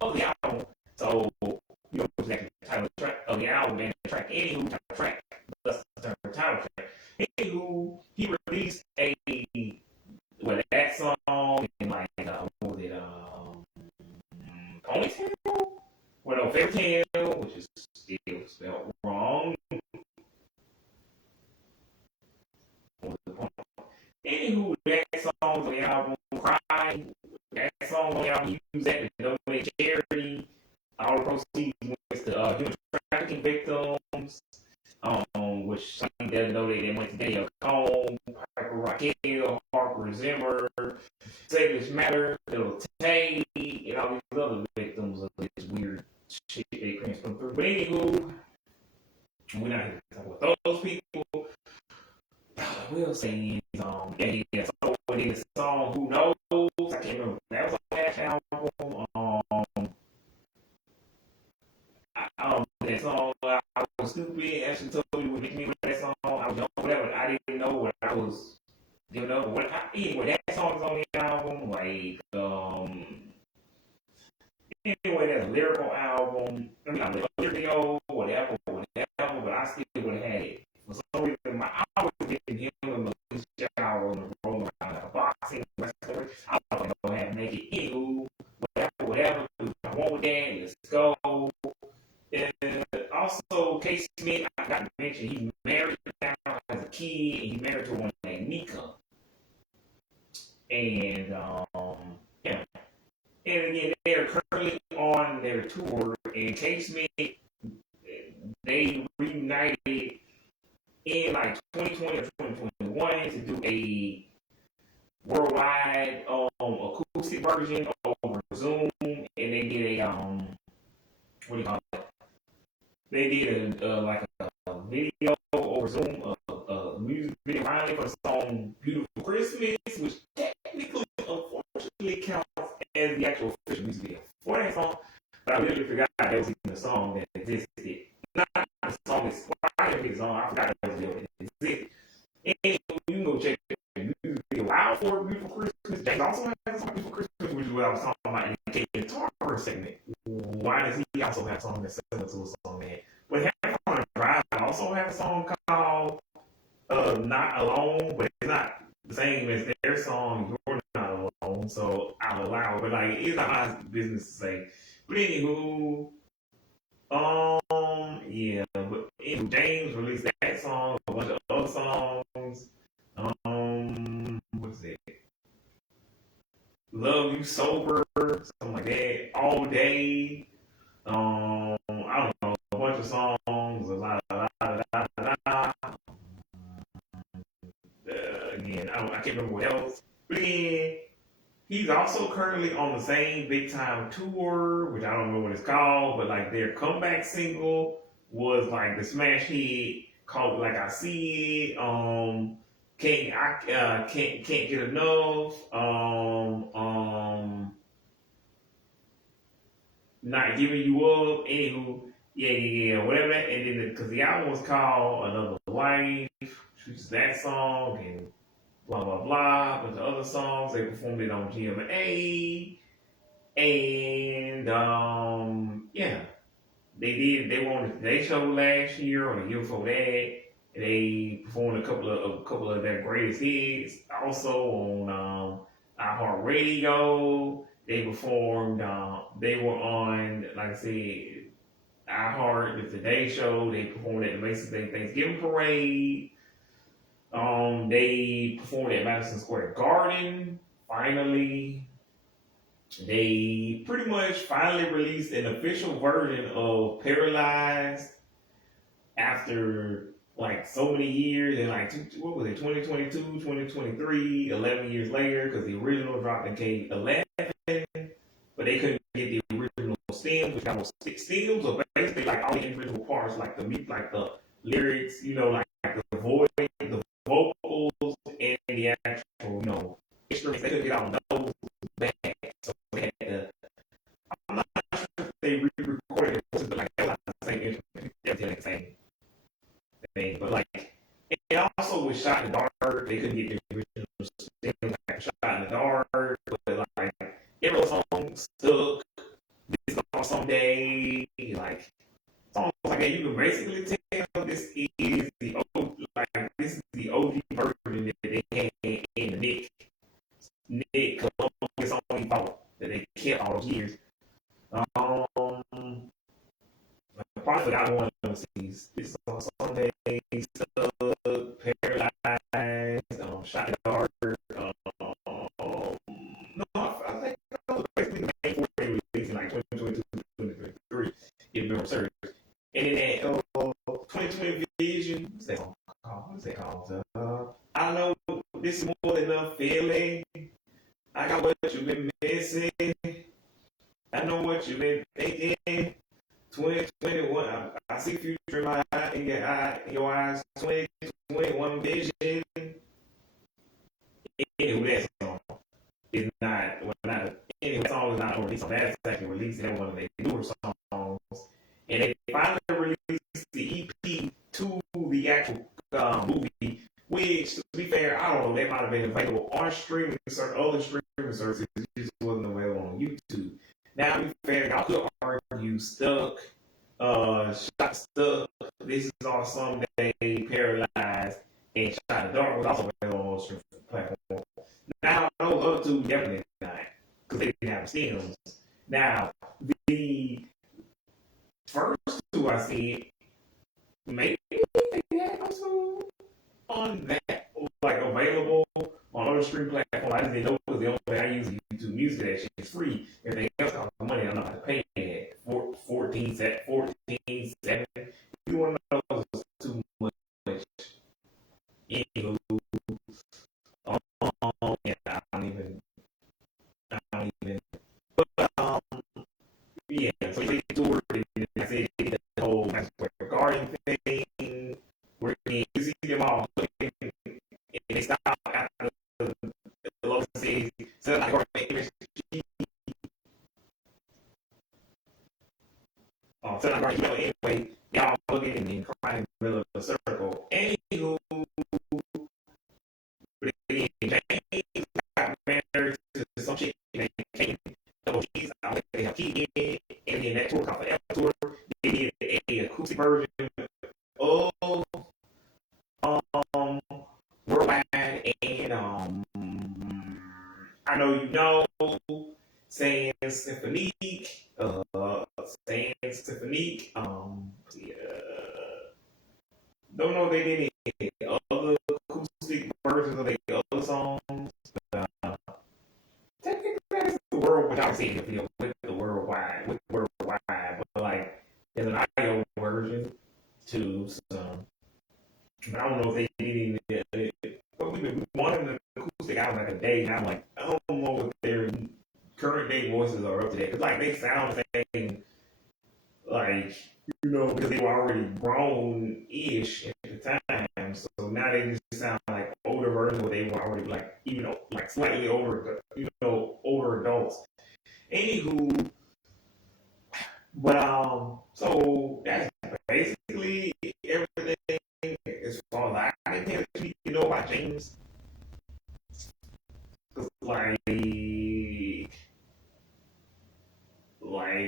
of the album. So, you know, it's the title track of the album and the track Anywho, track. That's the title track. Anywho, he released that song and like what was it? Ponytail? Well, no, Fairy Tale, which is still spelled wrong. Anywho, that song on the album, Cry. That song on the album, he used that to donate charity. All the proceeds went to human trafficking victims, which some doesn't know they went to Daniel Cone, Piper Raquel, Harper Zimmer, Sacred Matter, Little Tay, and all these other victims of this weird shit they couldn't come through. But anywho, we're not here to talk about those people. We'll say yeah, so when he did the song Who Knows, I can't remember. That was on last album. That song, I was stupid. Ashley told me what hit me with that song. I was young, whatever. I didn't know what I was giving up. Anyway, that song's on the album. Like, anyway, that's a lyrical album. I mean, not a video, whatever. But I still would have had it. For some reason, I was getting him and Malik Shower on the road around a boxing wrestler. I don't know how to make it. Anywho, whatever. I want with that. Let's go. And also, K. Smith, I got to mention, he's married now, has a kid, and he's married to one named Nika. And, yeah. And again, they're currently on their tour, and K. Smith, they reunited in like 2020 or 2021 to do a worldwide acoustic version over Zoom, and they did a, what do you call it? They did like a video over Zoom, a music video finally for the song Beautiful Christmas, which technically, unfortunately, counts as the actual official music video for that song. But I literally forgot that was even a song that existed. Not the song that's inspired the song, I forgot that was the video that existed. And you can go check the music video out for Beautiful Christmas. James also has a song Beautiful Christmas, which is what I was talking about in the guitar segment. Why does he also have a song that's similar to a song that? But Half on Drive also have a song called Not Alone, but it's not the same as their song You're Not Alone, so I'll allow it. But like, it's not my business to say. But anywho, yeah, but anywho, James released that song, a bunch of other songs. What's it? Love You Sober, something like that. All Day. I don't know, a bunch of songs, again, I can't remember what else. But again, he's also currently on the same big time tour, which I don't know what it's called, but like their comeback single was like the smash hit called Like I See It. Can't get enough. Not Giving You Up. Anywho, yeah, whatever. And then because the album was called Another Life, which is that song, and blah blah blah. But the other songs they performed it on GMA, and yeah, they were on the Today Show last year or the year before that. They performed a couple of their greatest hits. Also on iHeartRadio, they performed. They were on, like I said, iHeart, the Today Show. They performed at the Macy's Day Thanksgiving Parade. They performed at Madison Square Garden. Finally, they pretty much finally released an official version of Paralyzed after like so many years, and like what was it, 2022, 2023, 11 years later, because the original dropped in K11, but they couldn't get the original stems, which got more stems, or basically like all the individual parts, like the lyrics, like the voice, the vocals, and the actual, instruments. They couldn't get all those back, so they had to. I'm not sure if they re-recorded it, but like they were the same instrument, everything the same thing, but like it also was shot in the dark. They couldn't get the original stems, like shot in the dark, but like every song stuck. This song someday, like songs like that, you can basically tell kept all those years. Probably forgot one of them. It's on Sunday, Paralyzed, Shot in the Dark. No, I think that was basically the main four they released in like 2022, 2023. If memory serves. And then that 2020 Vision, what's that song called? What's that called? I know this is more than enough feeling. I got what you've been missing. I know what you've been thinking. 2021, I see future in my eye, in your eyes. 2021 vision. Anyway, that song is not, anyway, that song is not released on that. It's actually released in one of their newer songs. And they finally released the EP to the actual movie, which, to be fair, I don't know, they might have been available on other streaming services, it just wasn't available on YouTube. Now, to be fair, y'all could argue Stuck, Shot Stuck, This Is Our Someday, Paralyzed, and Shot in the Dark was also available on streaming platforms. Now, those other two definitely not, because they didn't have stems. Now, the first two I see, maybe they have also on that, like available on other streaming platforms. I just didn't know because the only way I use YouTube Music, that shit is free. Everything else costs money. I'm not going to pay it. 14, 7. You want to know it's too much. Anywho, yeah, I don't even. But yeah. So they toured and I said the whole Garden thing. Where you see them all and they stop after the Logan says, so like so like anyway, y'all looking and crying in the middle of the circle. Anywho, James got married to some chick named Kate. She's out there, they have key in, and then that tour called the F Tour. They did an acoustic version of Worldwide, and I know you know Sans Symphonique, don't know if they did any other acoustic versions of their other songs. Technically, that's the world without seeing the video with Worldwide, but like there's an audio version too. So but I don't know if they did any. But we've been wanting an acoustic album like a day, and I'm like, I don't know if their current day voices are up to that. Cause like they sound the same, like because they were already grown-ish at the time. So now they just sound like older versions where they were already like like slightly older, older adults. Anywho, but so that's basically everything as far as I can tell you know about James. Like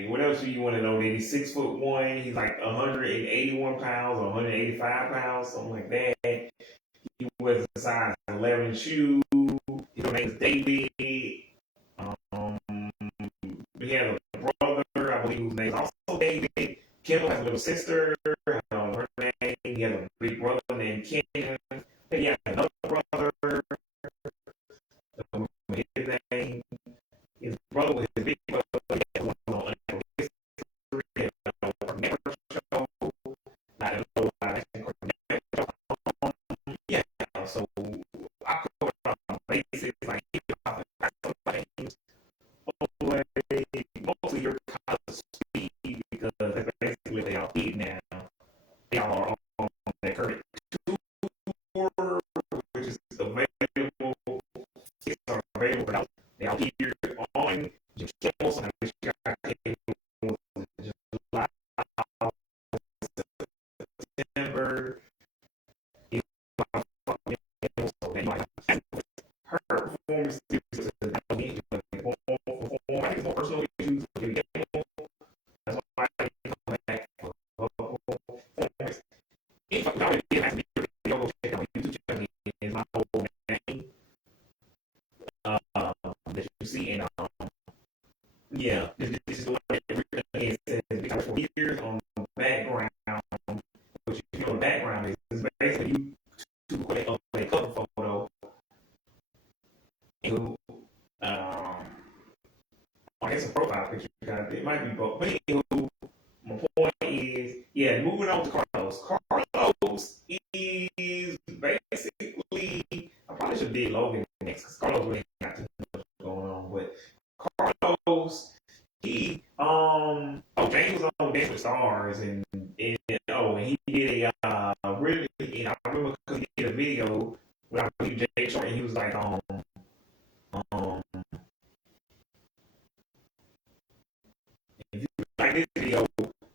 what else do you want to know? That he's 6'1", he's like 181 pounds or 185 pounds, something like that. He wears a size 11 shoe. His name is David. He has a brother, I believe, whose name is also David. Kendall has a little sister. Her name. He has a big brother named Ken. Then he has another brother. His name. His brother was his big brother. So I covered on basis like mostly your college speed because that's basically what they all eat now. They all are on their current tour, which is available. It's available, but they all here on Jim Kimmel, which got July, September. Her performance is more personal issues. That's why I come back for performance. If I already did have to go check out my YouTube channel, is my whole name that you see, and did Logan next because Carlos really ain't got too much going on. But Carlos, James was on Dance with Stars and he did a really, and I remember because he did a video when I was Jay Short and he was like, if you like this video,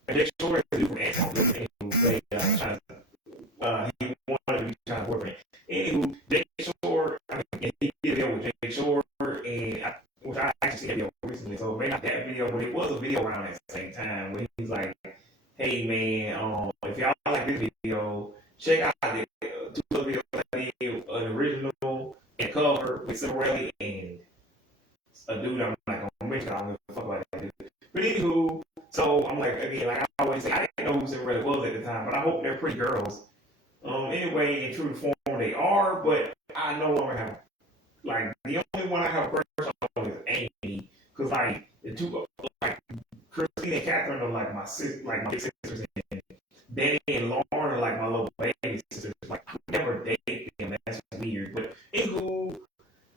and Jay Short is from Anton, and he was like, he wanted to be trying to work with. Anywho, Jay Short, he did a video with Jay Short, which I actually seen that video recently, so maybe not that video, but it was a video around at the same time where he's like, hey man, if y'all like this video, check out the two other videos I did, an original and cover with Cinderella and a dude I'm like, I'm mention, I don't give a fuck about that dude. But anywho, so I'm like, again, like I always say, I didn't know who Cinderella was at the time, but I hope they're pretty girls. Anyway, in true form, they are, but I know I'm gonna have, like, the only one I have a crush on is Amy, because, like, the two, like, Christine and Catherine are, like, my big sisters, and Danny and Lauren are, like, my little baby sisters. Like, I would never date them, that's weird, but anywho,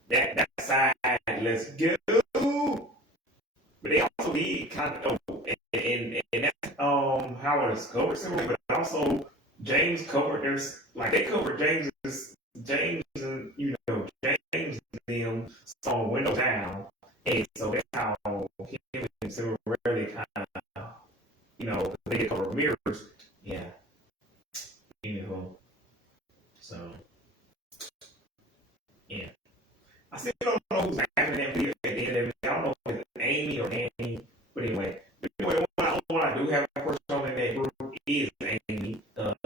that aside, let's go. But they also did kind of, and that's, how I discovered Cinderella, but also, James covered they covered James and, James and them song Window Down. And so that's how him and Cinderella kind of, they get cover mirrors. Yeah. Anywho. So, yeah. I still don't know who's having that video at the end of it. I don't know if it's Amy or Annie. But anyway, the one I do have a person on in that group is Amy. Shout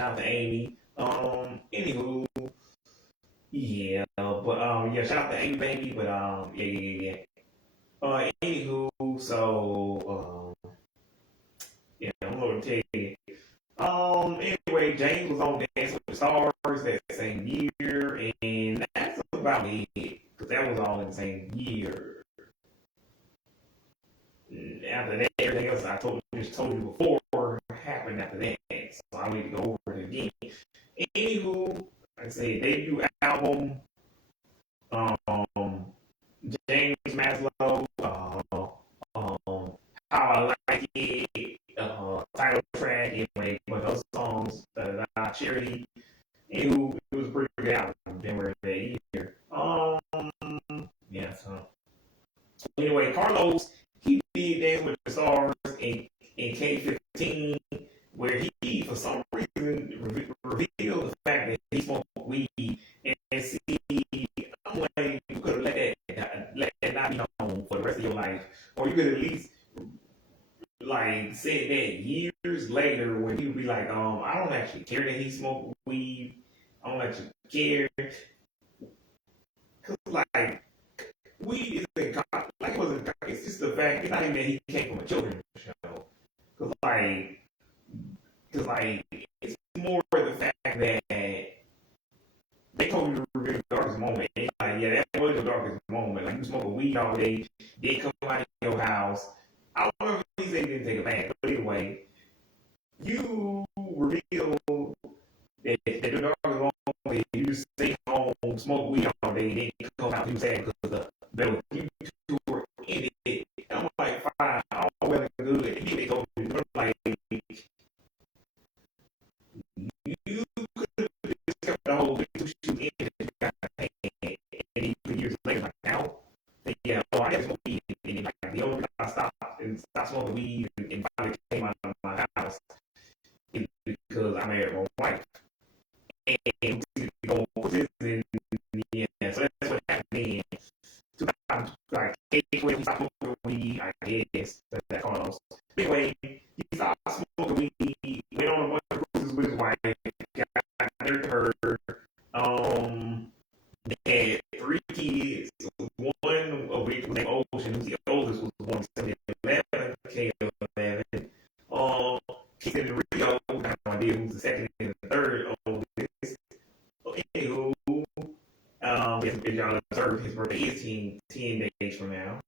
out to Amy. Anywho, yeah, but shout out to Amy Baby, but yeah. Anywho, so I'm gonna tell you. Anyway, James was on Dance with the Stars that same year, and that's about it, because that was all in the same year. After that, everything else I just told you before happened after that, so I need to go over it again. Anywho, like I said, debut album, James Maslow, How I Like It, title track, anyway, but those songs, Charity, it was a pretty good album, January of that year. Yeah, so anyway, Carlos, he did Dance with the Stars in K15, where he, for some reason, revealed the fact that he smoked weed. And see, I'm like, you could have let that not be known for the rest of your life. Or you could at least, like, said that years later when he would be like, I don't actually care that he smoked weed. I don't actually care. Because, like, weed isn't, like, it wasn't, it's just the fact, it's not even that he came from a children's show. Because, it's more the fact that they told you to reveal the darkest moment. And like, yeah, that was the darkest moment. Like, you smoking weed all day, they come out of your house. I don't know if he said he didn't take a bath, but anyway, you reveal that the darkest moment, you just stay home, smoke weed all day, then come out, you sad because the bill you two were in it. And I'm like, fine, all well and good. And he told me, like, you could have just kept the whole thing to shoot in and then years later, like, now, yeah, I had smoked weed, and like, the only reason I stopped smoking weed and finally came out of my house is because I married my wife. And we go prison, yeah, so that's what happened then. 2000, like, 8 when he stopped smoking weed, I guess, that Carlos. Anyway, he stopped smoking weed, went on a bunch of cruises with his wife, got married to her, they had 3 kids, one of which was named Ocean, who's the oldest, was born in 2011, K11. He's in Rio, I have no idea who's the second and the third oldest. Anywho, if y'all observe, his birthday is 10 days from now.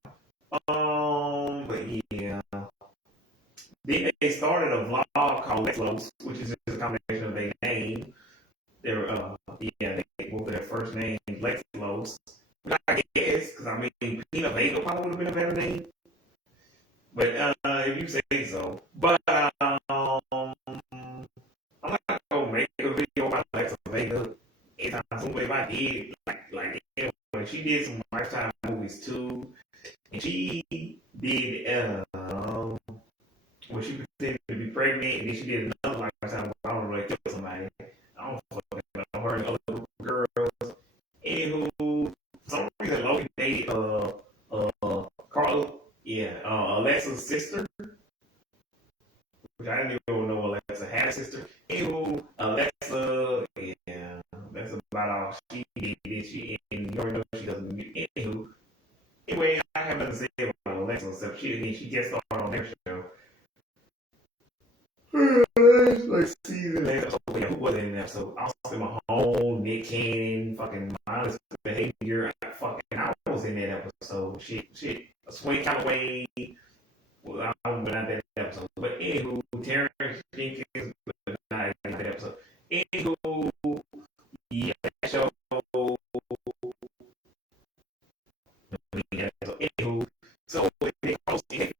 But yeah. Then they started a vlog called Let's Los, which is just a combination of their name. Both of their first names, But if you say so. But I'm not gonna make a video about Alexa Vega anytime soon. But if I did, anyway, she did some Lifetime movies too, and she did when she pretended to be pregnant, and then she did another Lifetime. I don't know, like kill somebody. I don't fucking know her and other group of girls. Anywho, for some reason Logan dated Carla, Alexa's sister, which I didn't even know Alexa had a sister. Anywho, Alexa, yeah, that's about all she did. And you already know she doesn't do. Anywho, anyway, I have nothing to say about Alexa except she just started on their show. Like season episode. Yeah, who was in that episode? Austin Mahone, Nick Cannon, fucking mindless behavior. I was in that episode. Shit. Swing Calloway. Well, I was not that episode. But anywho, Terrence Jenkins, but not in that episode. Anywho, yeah, that show. Anywho, so they posted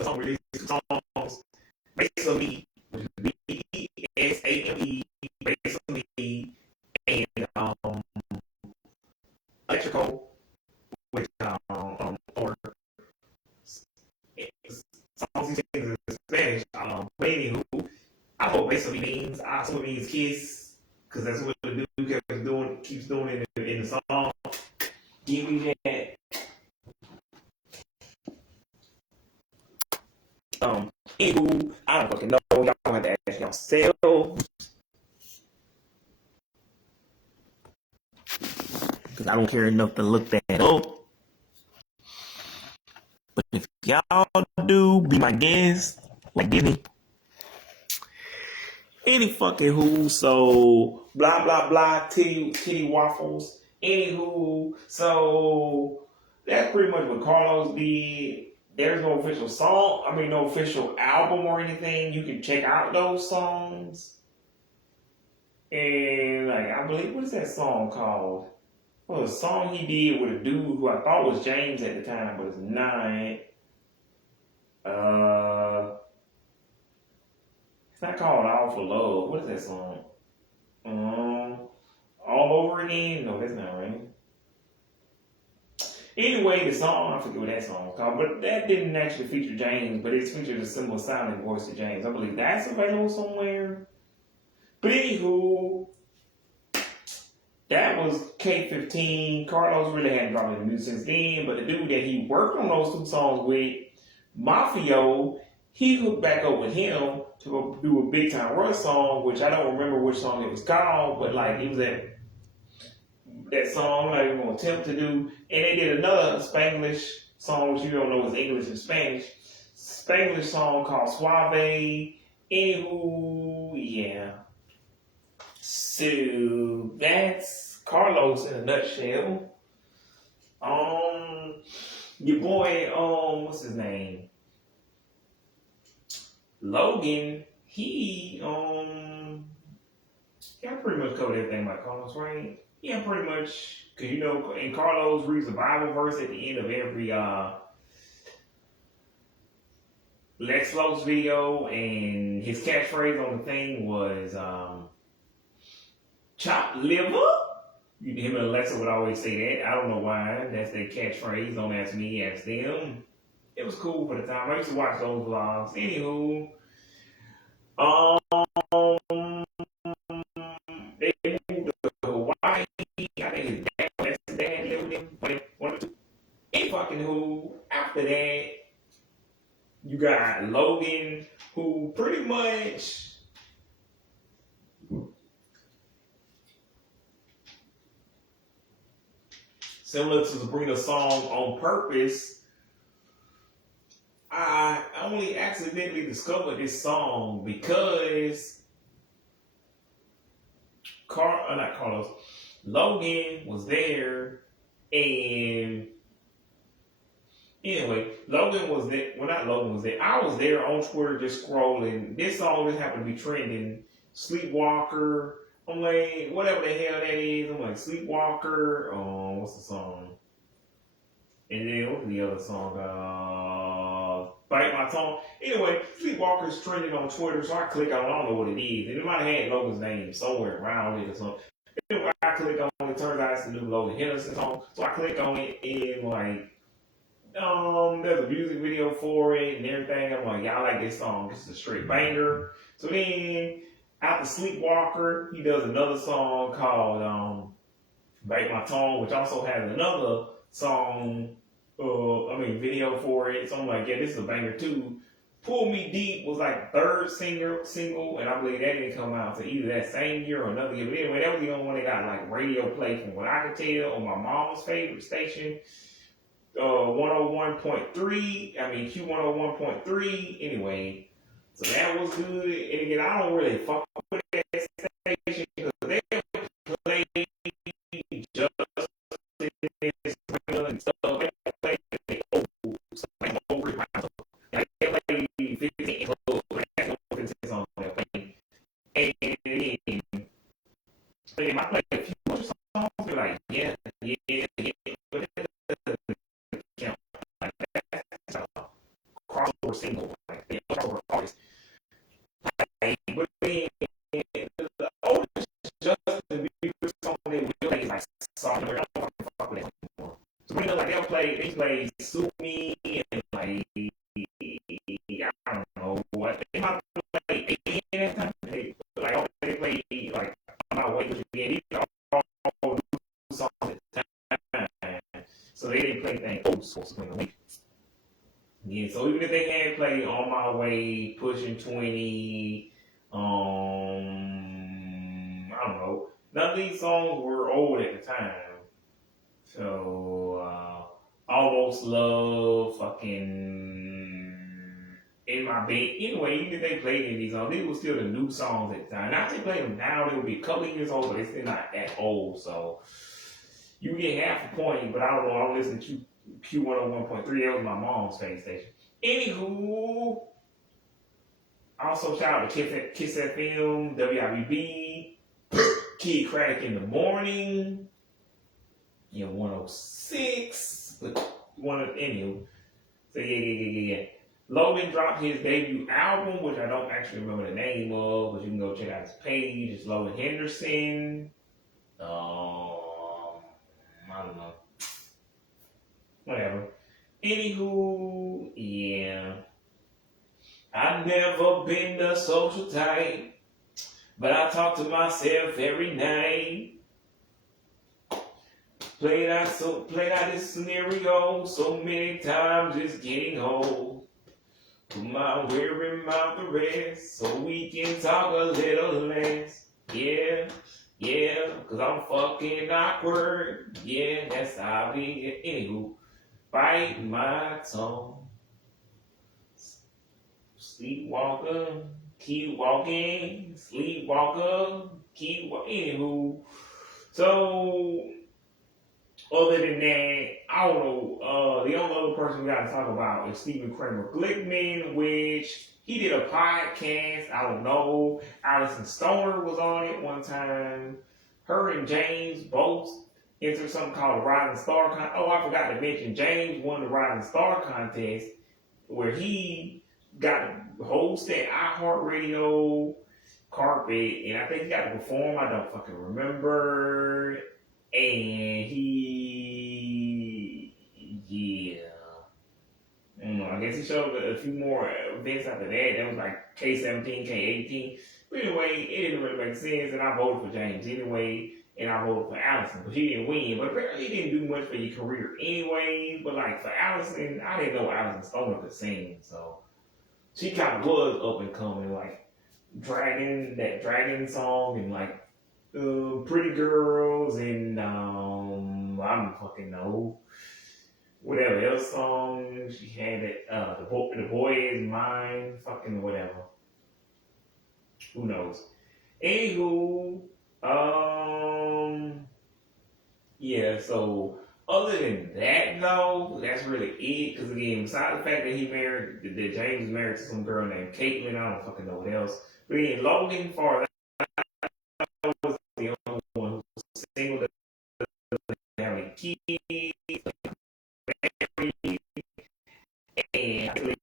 some released 2 songs. Basically, BSAME, basically, and electrical, which or songs he sings in Spanish. But anywho, I hope basically means I assume it means kiss, because that's what the dude keeps doing in the song. Give me that. Anywho, I don't fucking know. Y'all have to ask yourself. Because I don't care enough to look that up. But if y'all do, be my guest. Like Disney. Any fucking who, so blah blah blah, titty waffles. Anywho, so that's pretty much what Carlos did. There's no official no official album or anything. You can check out those songs. And I believe, what is that song called? Well, a song he did with a dude who I thought was James at the time, but it's not. It's not called All for Love. What is that song? All Over Again? No, that's not right. Anyway, the song, I forget what that song was called, but that didn't actually feature James, but it featured a similar sounding voice to James. I believe that's available somewhere. But anywho, that was K15. Carlos really hadn't dropped any music since then, but the dude that he worked on those 2 songs with, Mafio, he hooked back up with him to go do a Big Time Rush song, which I don't remember which song it was called, but it was that song I'm not even going to attempt to do. And they did another Spanglish song, which you don't know is English and Spanish. Spanglish song called Suave. Anywho, yeah. So that's Carlos in a nutshell. Your boy, what's his name? Logan, he I pretty much covered everything about Carlos, right? Yeah, pretty much. Cause and Carlos reads the Bible verse at the end of every Lex Flo's video, and his catchphrase on the thing was chopped liver. Him and Alexa would always say that. I don't know why. That's their catchphrase. Don't ask me, ask them. It was cool for the time. I used to watch those vlogs. Anywho, they moved to Hawaii. I think his dad lived with him. One or two. Ain't fucking who. After that, you got Logan, who pretty much similar to Sabrina's song On Purpose. I only accidentally discovered this song because not Carlos, Logan was there, and anyway, Logan was there. Well, not Logan was there. I was there on Twitter just scrolling. This song just happened to be trending. Sleepwalker. I'm like, whatever the hell that is. I'm like, Sleepwalker. What's the song? And then what's the other song? Bite My Tongue. Anyway, Sleepwalker's trending on Twitter, so I click on it. I don't know what it is. And it might have had Logan's name somewhere around it or something. Anyway, I click on it. Turns out it's the new Logan Henderson song. So I click on it and like, there's a music video for it and everything. I'm like, y'all like this song. This is a straight banger. So then, after Sleepwalker, he does another song called Bite My Tongue, which also has another song, video for it. So I'm like, yeah, this is a banger too. Pull Me Deep was like third single, and I believe that didn't come out until either that same year or another year. But anyway, that was the only one that got like radio play from what I could tell on my mom's favorite station, 101.3. Q101.3. Anyway, so that was good. And again, I don't really fuck with that station because they play just and stuff. They play old, like old rounds. Like they play 15 club, that's no 15 songs they're playing. And then I play a few other songs, they're like, yeah, but that doesn't count. Like that's a crossover single, like they crossover artist. Like, but then the oldest Justin Bieber song they will play is like song. I don't fuck with that anymore. So we know like they play Sue Me and like I don't know what they might play at that time. They play like On My Way again. These are all new songs at the time. So they didn't play things old songs in a week. Yeah, so even if they had played On My Way, Pushing 20, I don't know. None of these songs were old at the time. So, Almost Love, fucking In My Bed. Anyway, even if they played any of these songs, these were still the new songs at the time. Now, if they play them now, they would be a couple of years old, but they're still not that old. So, you get half a point, but I don't know. I don't listen to Q101.3. That was my mom's favorite station. Anywho, also shout out to Kiss FM, WIBB, Kid Craddock in the Morning, 106, but anywho. So yeah. Logan dropped his debut album, which I don't actually remember the name of, but you can go check out his page. It's Logan Henderson. I don't know. Whatever. Anywho, yeah. I've never been the social type, but I talk to myself every night. Played out this scenario so many times, it's getting old. Put my weary mouth to rest so we can talk a little less. Yeah, cause I'm fucking awkward. Yeah, that's how we get. Anywho, bite my tongue. Sleepwalker, keep walking. Sleepwalker, keep walking. Anywho, so other than that, I don't know. The only other person we got to talk about is Stephen Kramer Glickman, which he did a podcast. I don't know. Allison Stoner was on it one time. Her and James both entered something called the Rising Star Contest. Oh, I forgot to mention, James won the Rising Star Contest where he got to host that iHeartRadio carpet, and I think he got to perform. I don't fucking remember. And I guess he showed a few more events after that. That was like K17, K18. But anyway, it didn't really make sense, and I voted for James anyway, and I voted for Allison, but she didn't win. But apparently, he didn't do much for your career anyway. But like for Allison, I didn't know Allison Stoner could sing, so she kind of was up and coming, like Dragon song, and like Pretty Girls, and I don't fucking know. Whatever else song she had, that the boy is mine, fucking whatever. Who knows? Anywho, yeah. So other than that, though, that's really it. Because again, besides the fact that that James is married to some girl named Caitlyn, I don't fucking know what else. But again, Logan for that was the only one who was single, doesn't have any kids. And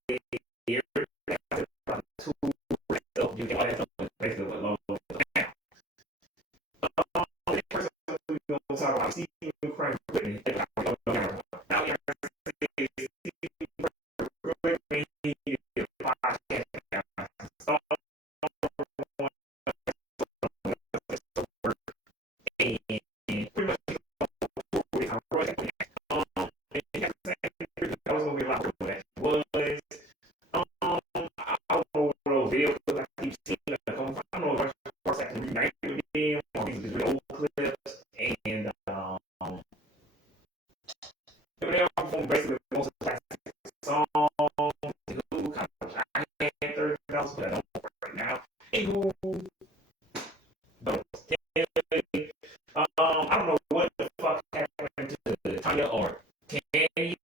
I don't know what the fuck happened to Tanya or Tanya, or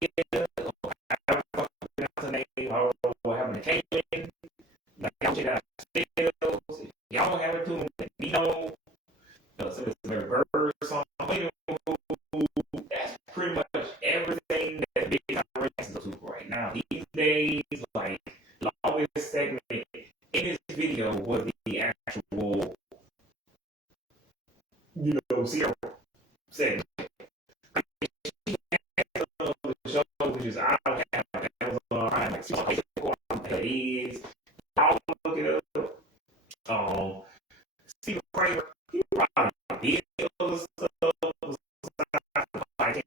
however the fuck you pronounce her name. I don't know what happened to Caitlyn. Like, y'all check out stills. If y'all don't have it to them, let me know. So it's a very bird song. That's pretty much everything that Big Time Racing goes to right now. These days, like, the longest segment in this video was the actual, Sierra segment. The show, which is I don't have Amazon Prime, like, so that is. I'll look it up. Steve Kramer, he probably did other stuff. Like,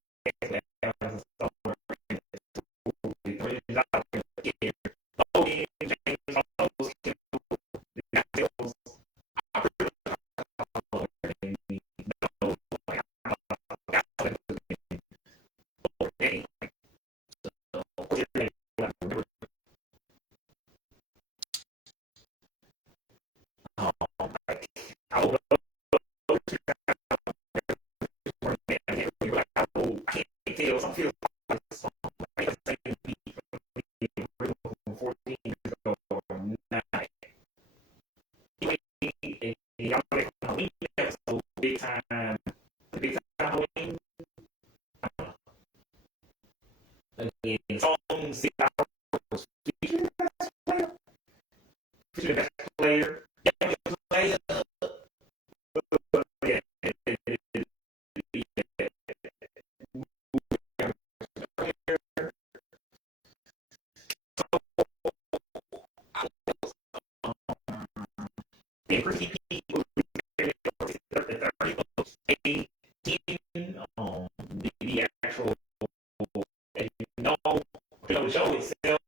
I feel like some like the same beat from 14 years ago or 9. And y'all make a Halloween episode, big time Halloween. Again, song 6 hours featuring the best player. Featuring the best player. Yeah, player. Yeah, Chrissy P was 30, 18, the actual, as you know, the show itself,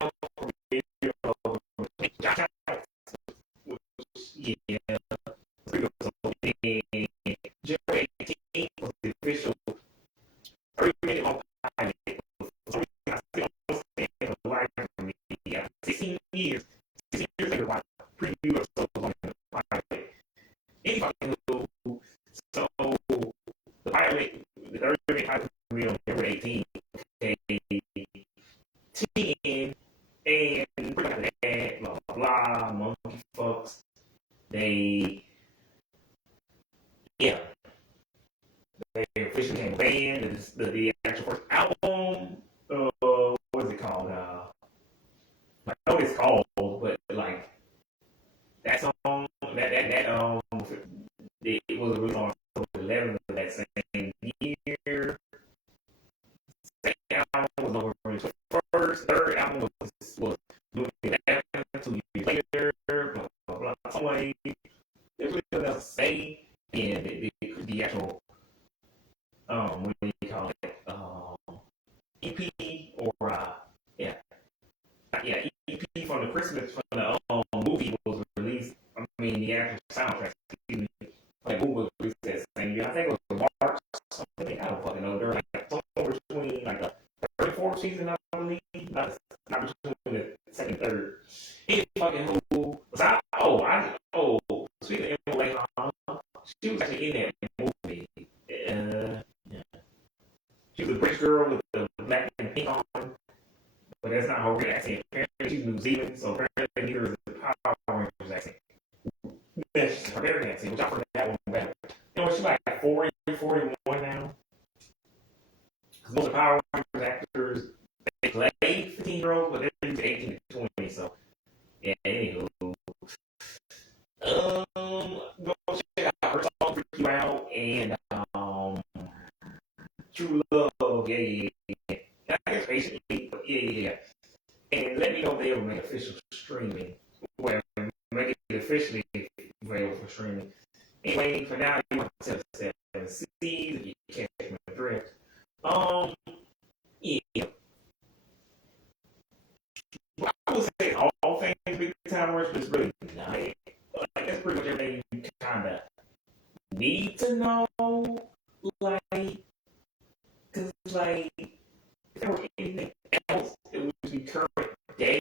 yeah, January 18th was the official 30-minute long pilot. So I still don't understand the life of me. 16 years later, like preview episodes on the pilot. Anybody who, so the pilot, the 30-minute pilot premiere on January 18th, okay, 10, and pretty much that, blah, blah, blah, monkey fucks. They officially became a band. The actual first album, what is it called? I know what it's called, but like that song, it was released on October 11th of that same year. Second album was November 21st. Third album was doing it after 2 years later. Blah blah blah. Some way, there's really nothing else to say. And the actual what do you call it? EP or EP from the Christmas from the movie was released. I mean the actual soundtrack. Excuse me. Like movie was released that same year. I think it was March something. I don't fucking know. They're like somewhere between like the third and fourth season, I believe. Not between the second and third. It fucking who was I? Speaking of Emily, she was actually in that movie. Yeah. She was a British girl with the black and pink on, but that's not her real accent. Apparently, she's New Zealand, so apparently neither is the Power Rangers accent. That's her American accent, which I forgot that one better. You know, she's like 40, 41 now. Because most of the Power Rangers actors, they play 15-year-olds, but they're usually 18 to 20, so yeah, anywho. Go check out her song Freak You Out and True Love, yeah. I guess patiently, but yeah. And let me know if they ever make official streaming. Well, make it officially available for streaming. Anyway, for now, you want to tell the 7 C's if you catch my drift. Yeah. Well, I would say all things Big Time Rush, but it's really not. Like, that's pretty much everything you kind of need to know. Like, because, like, if there were anything else, it would be current day.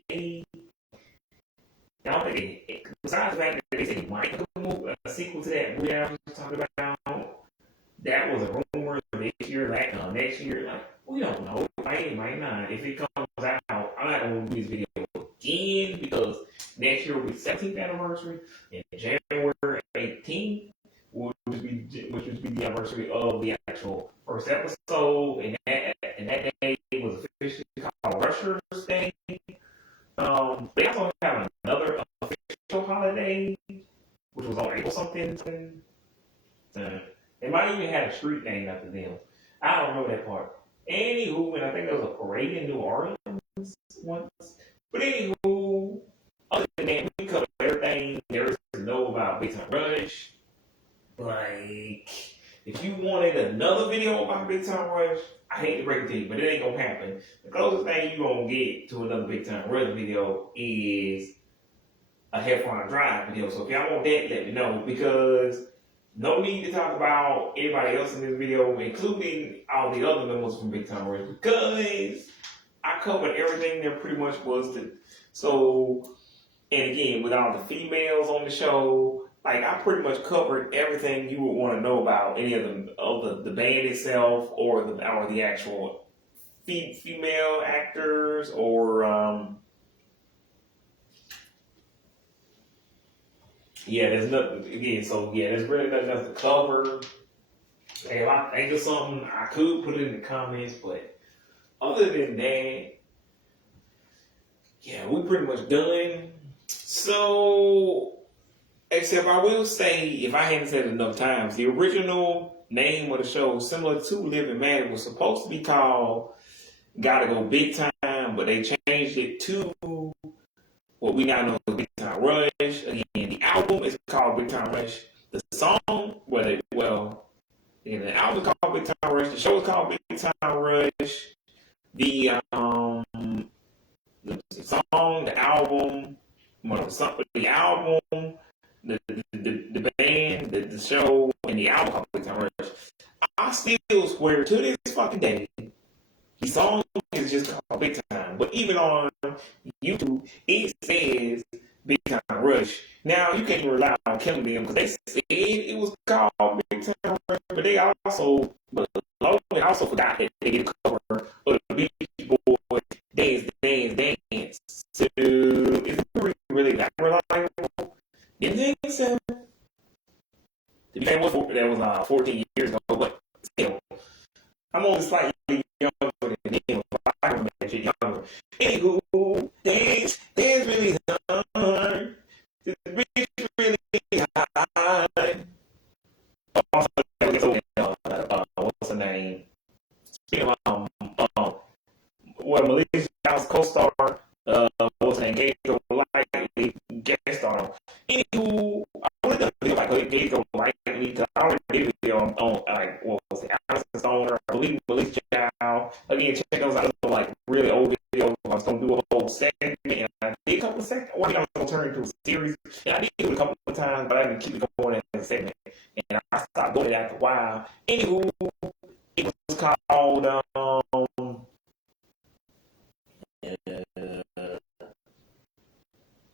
I don't think besides the fact that they say might do a sequel to that movie I was talking about, that was a rumor this year, next year. Like, we don't know. Might not. If it comes out, I'm not gonna do this video again because next year will be 17th anniversary, and January 18th which would be the anniversary of the actual first episode, and that day was officially called Rushers Day. They also have another official holiday, which was on April something. They might even have a street named after them. I don't know that part. Anywho, and I think there was a parade in New Orleans once. But anywho, other than that, we covered everything there is to know about Big Time Rush. Like, if you wanted another video about Big Time Rush, I hate to break it to you, but it ain't gonna happen. The closest thing you gonna get to another Big Time Rush video is a Heffron Drive video. So if y'all want that, let me know, because no need to talk about anybody else in this video, including all the other members from Big Time Rush, because I covered everything there pretty much was to. So, and again, with all the females on the show, like, I pretty much covered everything you would want to know about any of the band itself, or the actual female actors, or there's nothing again. So there's really nothing else to cover. And if I think of something, I could put it in the comments, but other than that, we pretty much done. So. Except I will say, if I hadn't said it enough times, the original name of the show, similar to Living Matter, was supposed to be called Gotta Go Big Time, but they changed it to what we now know as Big Time Rush. Again, the album is called Big Time Rush. The song, the album is called Big Time Rush. The show is called Big Time Rush. The song, the album, the album, the band, the show, and the album called Big Time Rush. I still swear to this fucking day, the song is just called Big Time. But even on YouTube, it says Big Time Rush. Now, you can't even rely on killing them because they said it was called Big Time Rush, but they also forgot that they did a cover of the Beach Boys Dance. So, is it really that reliable? Didn't think so. That was 14 years ago, but still, I'm only slightly younger than him. I remember that shit younger. Anywho, dance really hard. The bitch really hard. Also, what's her name? Speaking of, Melissa Child's co-star, what's her name? Gato Lightly guest star. Anywho, I really don't feel like Gato Lightly. I already did a video on what was it? Allison Stoner, I believe Melissa Child. Again, check those out. Like really old videos. I was gonna do a whole segment, and I did a couple of segments. Or I was gonna turn into a series. And I did it a couple of times, but I didn't keep it going as a segment. And I stopped doing it after a while. Anywho, it was called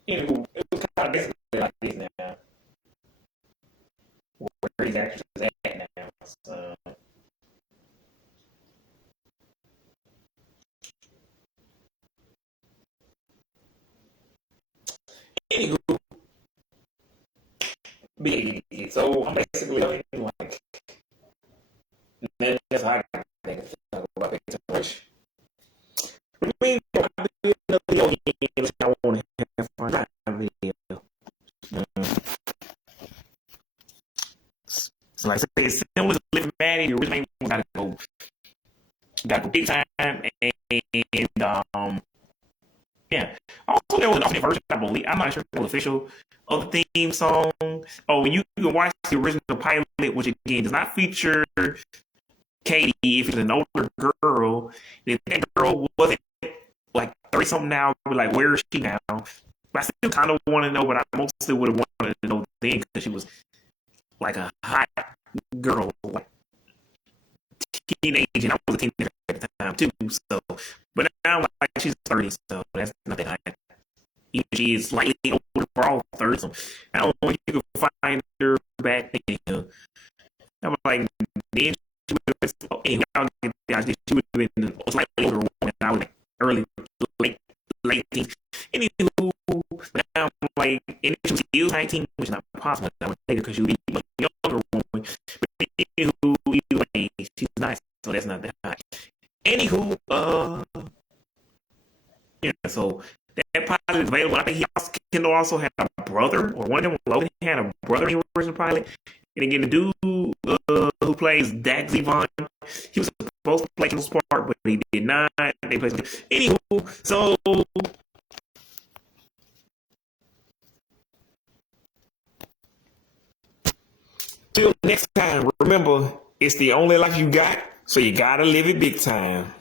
anywho, it was kind of basically like this now. Where these actors at now. So. Anywho, so I'm basically like, that's how I think about Big Time Rush. I mean, I did another video again, I want to have fun video. So like I said, it's similar to Living Maddie. The original name gotta go Big Time, and Also, there was an alternate version, I believe. I'm not sure if it was official of the theme song. Oh, and you can watch the original pilot, which again does not feature Katie. If it's an older girl, if that girl wasn't like 30 something now, we're like, where is she now? But I still kind of want to know, but I mostly would have wanted to know then because she was like a hot girl, like teenage, and I was a teenager at the time too. So, but now like she's 30, so that's not that high. She is slightly older for all 30. So I don't know if you can find her back then. I'm like then she was anyway, I'll get down. She would have been slightly older when I was like early, late teens. Anywho, now I'm like, and she was still 19, which is not possible. I would take her because she would be a younger woman. But anywho, either way, she's nice, so that's not that hot. Anywho, yeah, so that pilot is available. I think Kendall also had a brother, or one of them, Logan, had a brother in the original pilot. And again, the dude who plays Dax Zevon, he was supposed to play Kendall's part, but he did not. They played. Anywho, so till next time, remember, it's the only life you got, so you gotta live it big time.